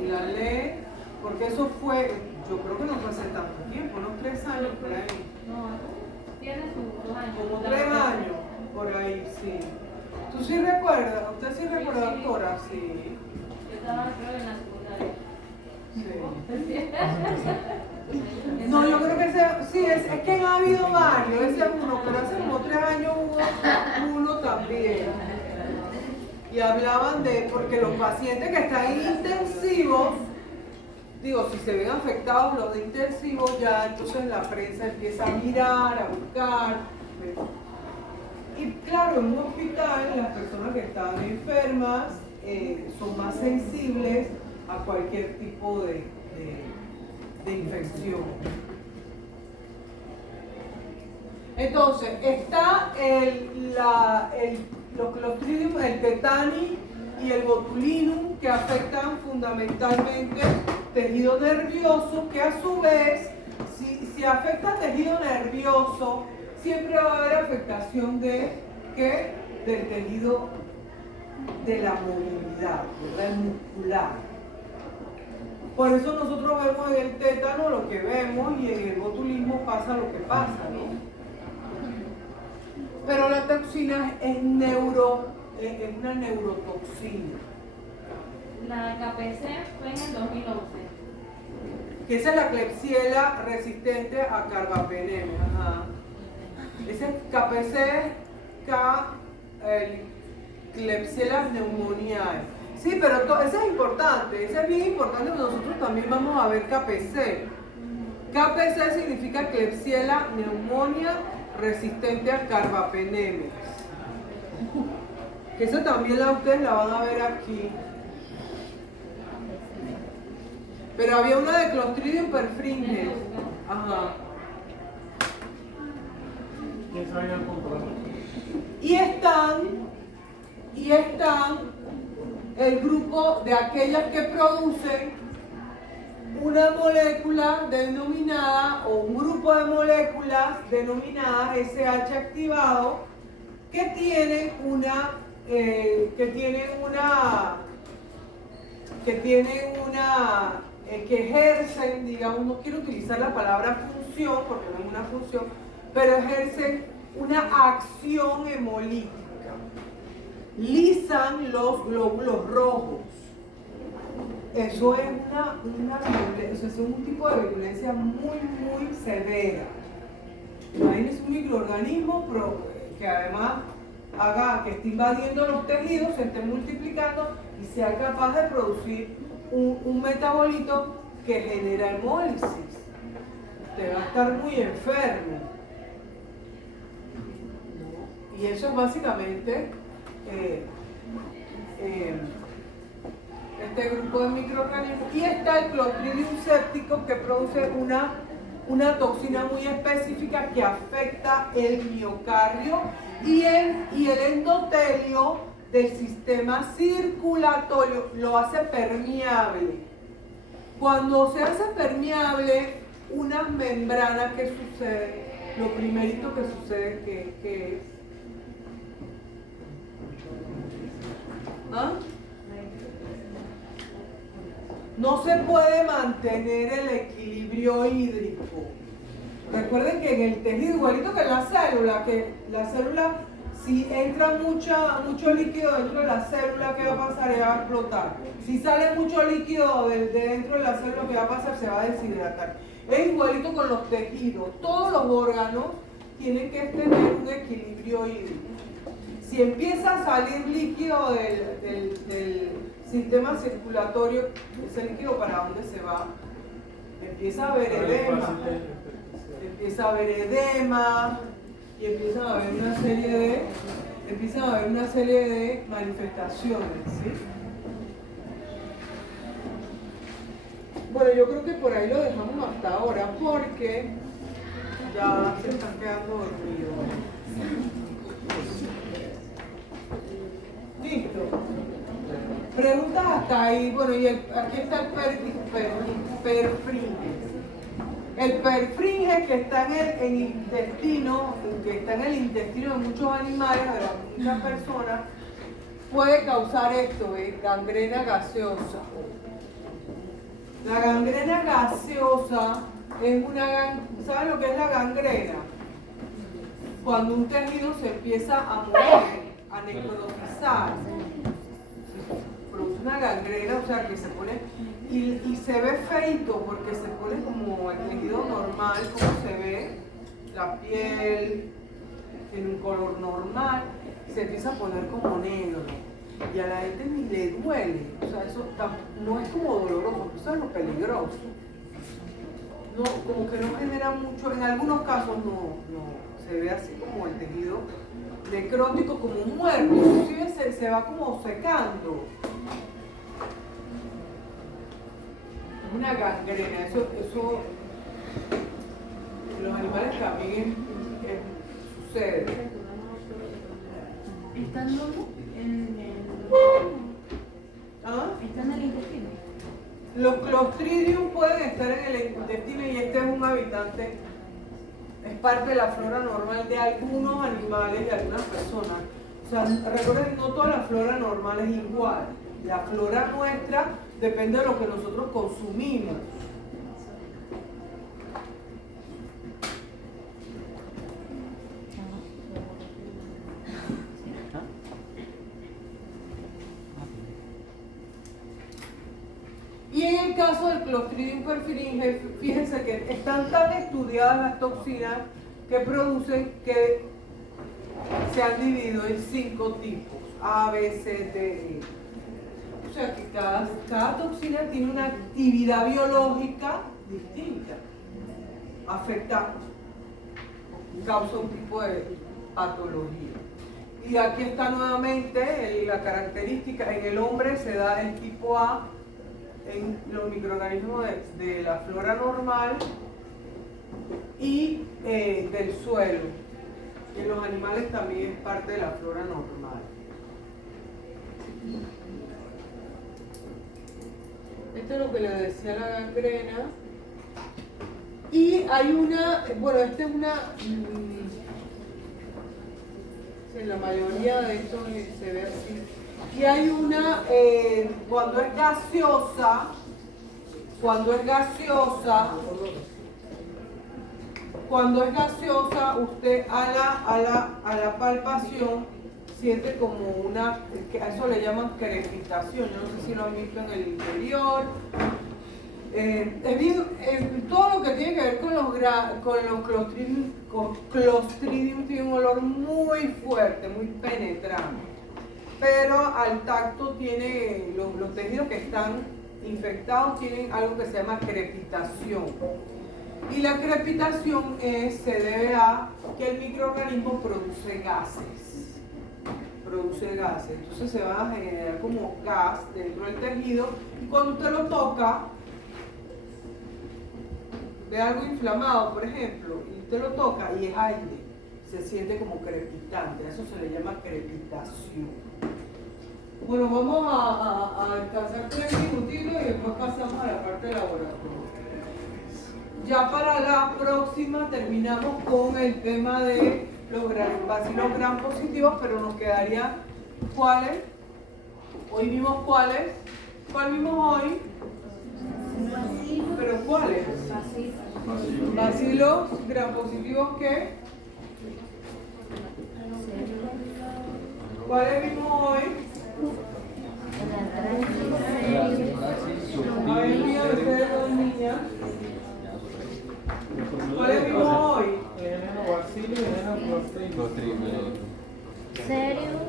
y la lee, porque eso fue, yo creo que no fue hace tanto tiempo, unos 3 años por ahí. No, tiene sus 2 años. Como 3 años, por ahí, sí. ¿Tú sí recuerdas? ¿Usted sí recuerda, doctora? Sí. Yo estaba, creo, en la secundaria. Sí. No, yo creo que es que ha habido varios, ese es uno, pero hace como 3 años hubo uno también. Y hablaban porque los pacientes que están intensivos, digo, si se ven afectados los de intensivos, ya entonces la prensa empieza a mirar, a buscar. Y claro, en un hospital las personas que están enfermas son más sensibles a cualquier tipo de infección. Entonces, está los Clostridium, el tetani y el botulinum, que afectan fundamentalmente tejido nervioso, que a su vez, si afecta tejido nervioso, siempre va a haber afectación del tejido de la movilidad, ¿verdad? El muscular. Por eso nosotros vemos en el tétano lo que vemos y en el botulismo pasa lo que pasa, ¿no? Pero la toxina es una neurotoxina. La KPC fue en el 2011. Que esa es la Klebsiella resistente a carbapenem. Ajá. Ese es KPC, Klebsiella pneumoniae. Sí, pero ese es importante, ese es bien importante, nosotros también vamos a ver KPC. KPC significa Klebsiella pneumonia resistente a carbapenemes. Que eso también ustedes la van a ver aquí. Pero había una de Clostridium perfringens. Ajá. ¿Quién sabía el control? Y están el grupo de aquellas que producen una molécula denominada, o un grupo de moléculas denominadas SH activado, que ejercen, digamos, no quiero utilizar la palabra función, porque no es una función, pero ejercen una acción hemolítica. Lisan los glóbulos rojos. Eso es es un tipo de virulencia muy, muy severa. Imagínense un microorganismo que además que esté invadiendo los tejidos, se esté multiplicando y sea capaz de producir un metabolito que genera hemólisis. Usted va a estar muy enfermo. Y eso es básicamente este grupo de microorganismos. Y está el Clostridium séptico, que produce una toxina muy específica que afecta el miocardio y el endotelio del sistema circulatorio, lo hace permeable. Cuando se hace permeable unas membranas, ¿qué sucede? Lo primerito que sucede que es no se puede mantener el equilibrio hídrico. Recuerden que en el tejido, igualito que en la célula, si entra mucho líquido dentro de la célula, ¿qué va a pasar? Ella va a explotar. Si sale mucho líquido de dentro de la célula, ¿qué va a pasar? Se va a deshidratar. Es igualito con los tejidos. Todos los órganos tienen que tener un equilibrio hídrico. Si empieza a salir líquido del sistema circulatorio, ese líquido, ¿para dónde se va? Empieza a haber edema. Empieza a haber edema y empieza a haber una serie de manifestaciones, ¿sí? Bueno, yo creo que por ahí lo dejamos hasta ahora porque ya se están quedando dormidos. Listo. Preguntas hasta ahí. Bueno, y aquí está el perfringe. El perfringe, que está en el intestino, de muchos animales, de muchas personas, puede causar esto, gangrena gaseosa. La gangrena gaseosa es ¿saben lo que es la gangrena? Cuando un tejido se empieza a mover, a necrotizar, produce una gangrena, o sea que se pone, y se ve feito porque se pone como el tejido normal, como se ve, la piel en un color normal, se empieza a poner como negro. Y a la gente ni le duele, o sea, eso no es como doloroso, eso es lo peligroso. No, como que no genera mucho, en algunos casos no se ve así como el tejido necrótico, como un muerto, inclusive se va como secando. Es una gangrena, eso en los animales también sucede. ¿Están en el intestino? Los Clostridium pueden estar en el intestino y este es un habitante, es parte de la flora normal de algunos animales y de algunas personas. O sea, recuerden, no toda la flora normal es igual. La flora nuestra depende de lo que nosotros consumimos. Y en el caso del Clostridium perfringe, fíjense que están tan estudiadas las toxinas que producen que se han dividido en 5 tipos, A, B, C, D, E. O sea que cada toxina tiene una actividad biológica distinta, afecta, causa un tipo de patología. Y aquí está nuevamente la característica, en el hombre se da el tipo A, en los microorganismos de la flora normal y del suelo. Y en los animales también es parte de la flora normal. Esto es lo que le decía la gangrena. Y hay bueno, esta es en la mayoría de estos se ve así. Y hay cuando es gaseosa, usted a la palpación siente como a eso le llaman crepitación. Yo no sé si lo han visto en el interior. Todo lo que tiene que ver con los Clostridium tiene un olor muy fuerte, muy penetrante. Pero al tacto tiene, los tejidos que están infectados tienen algo que se llama crepitación. Y la crepitación se debe a que el microorganismo produce gases. produce gases. Entonces se va a generar como gas dentro del tejido y cuando usted lo toca, ve algo inflamado, por ejemplo, y usted lo toca y es aire, se siente como crepitante, a eso se le llama crepitación. Bueno, vamos a descansar 3 minutitos y después pasamos a la parte de laboratorio. Ya para la próxima terminamos con el tema de los bacilos gram positivos, pero nos quedaría ¿cuáles? Hoy vimos cuáles. ¿Cuál vimos hoy? ¿Pero cuáles? Bacilos gram positivos, ¿qué? ¿Cuáles vimos hoy? A ver, mira, ustedes dos niñas. ¿Cuáles vimos hoy? Venenobacilo y venenoclostridium. Serios.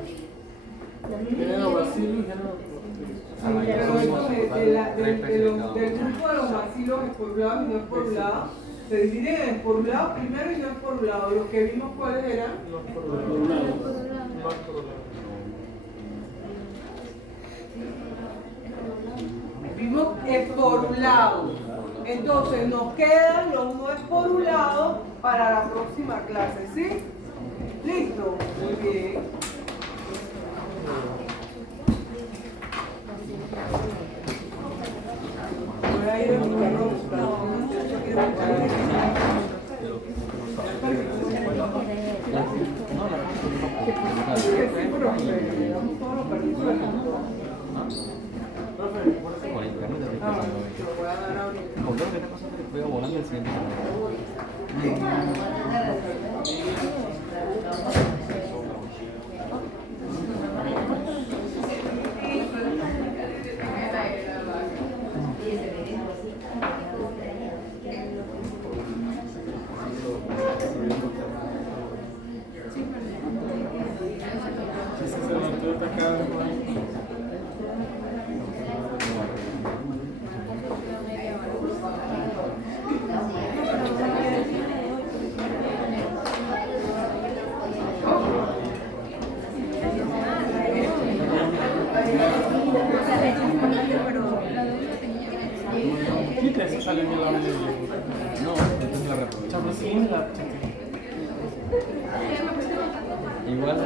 Venenobacilo y venenoclostridium. Pero del grupo de los bacilos esporulados y no esporulados, se dividen en esporulados primero y no esporulados. Los que vimos, ¿cuáles eran? Los esporulados. Vimos esporulados. Entonces nos quedan los no esporulados para la próxima clase, ¿sí? ¿Listo? Muy bien. Voy a ir a buscarlo. Con internet, Te lo voy a dar ahorita. con todo lo que está pasando, voy a volar el siguiente canal. Eso sale en la media. No, esta es la reproducción. Chapucín, la Igual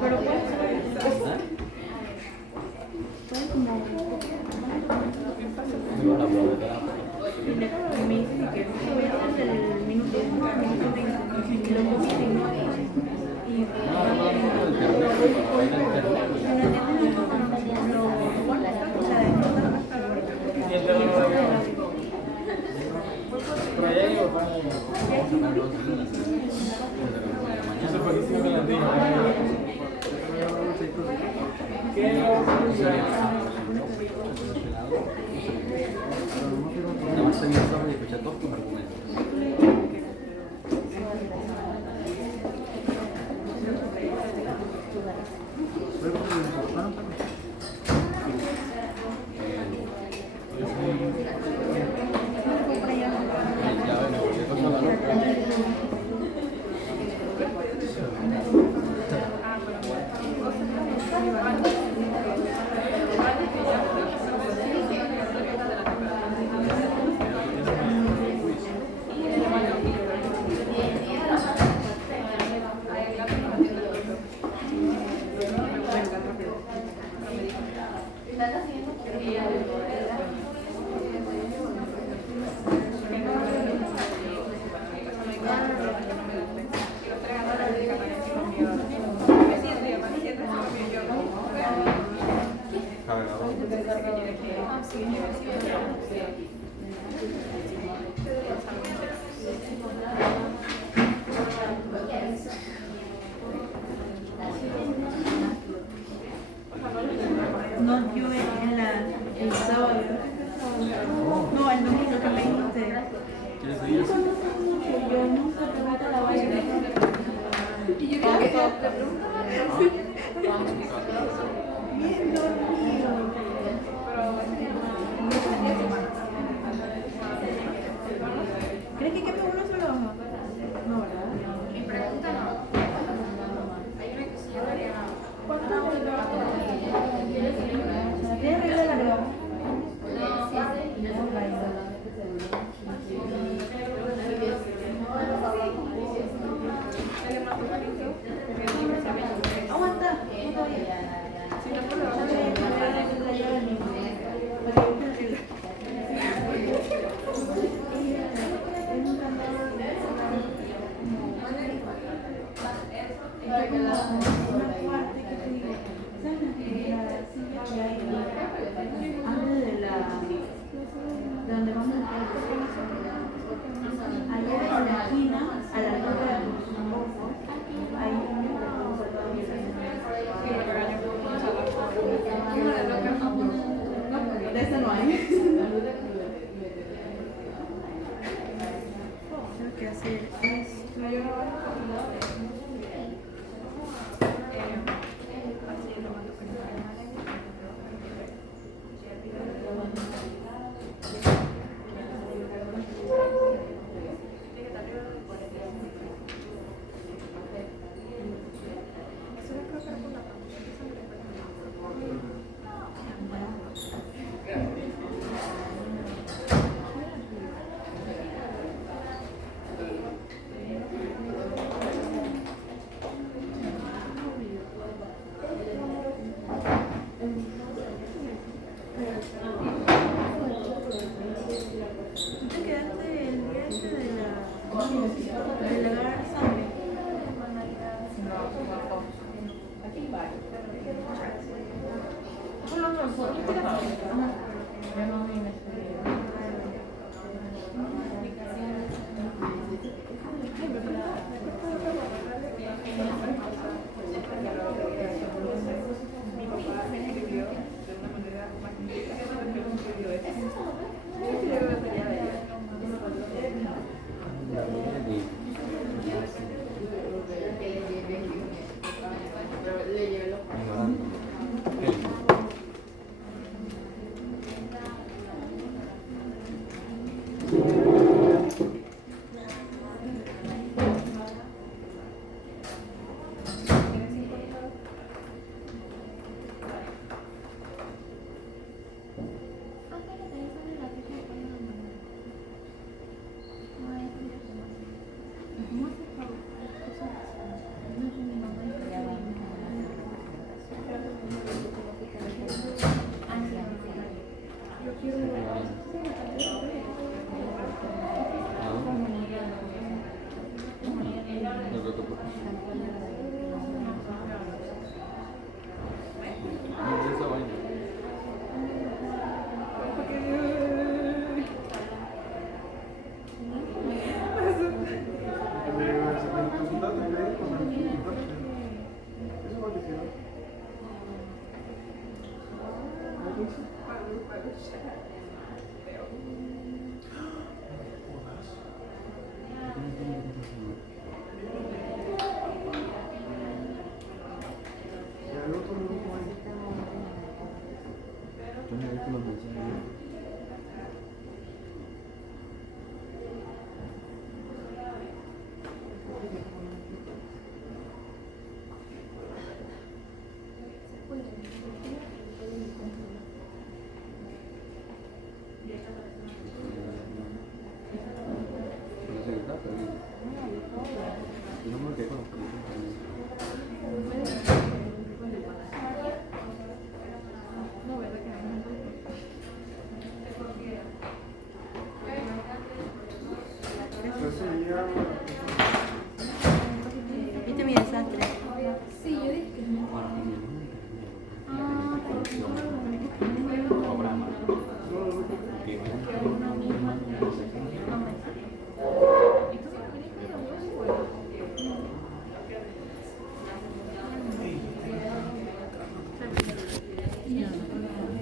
Pero puede me dice que es el minuto 20 y lo comí Eso fue que sí me la dije. ¿Qué? Además tenía que escuchar todos tus argumentos. No, yo el sábado. No, el domingo que me dijiste. ¿Quieres seguir? Yo nunca pregunto la vaina. Y yo creo que te bien dormido. Mi papá me escribió de una manera magnífica, me escribió esto. Yo creo que sería de ella. Le llevé los Yo no he visto los mensajes.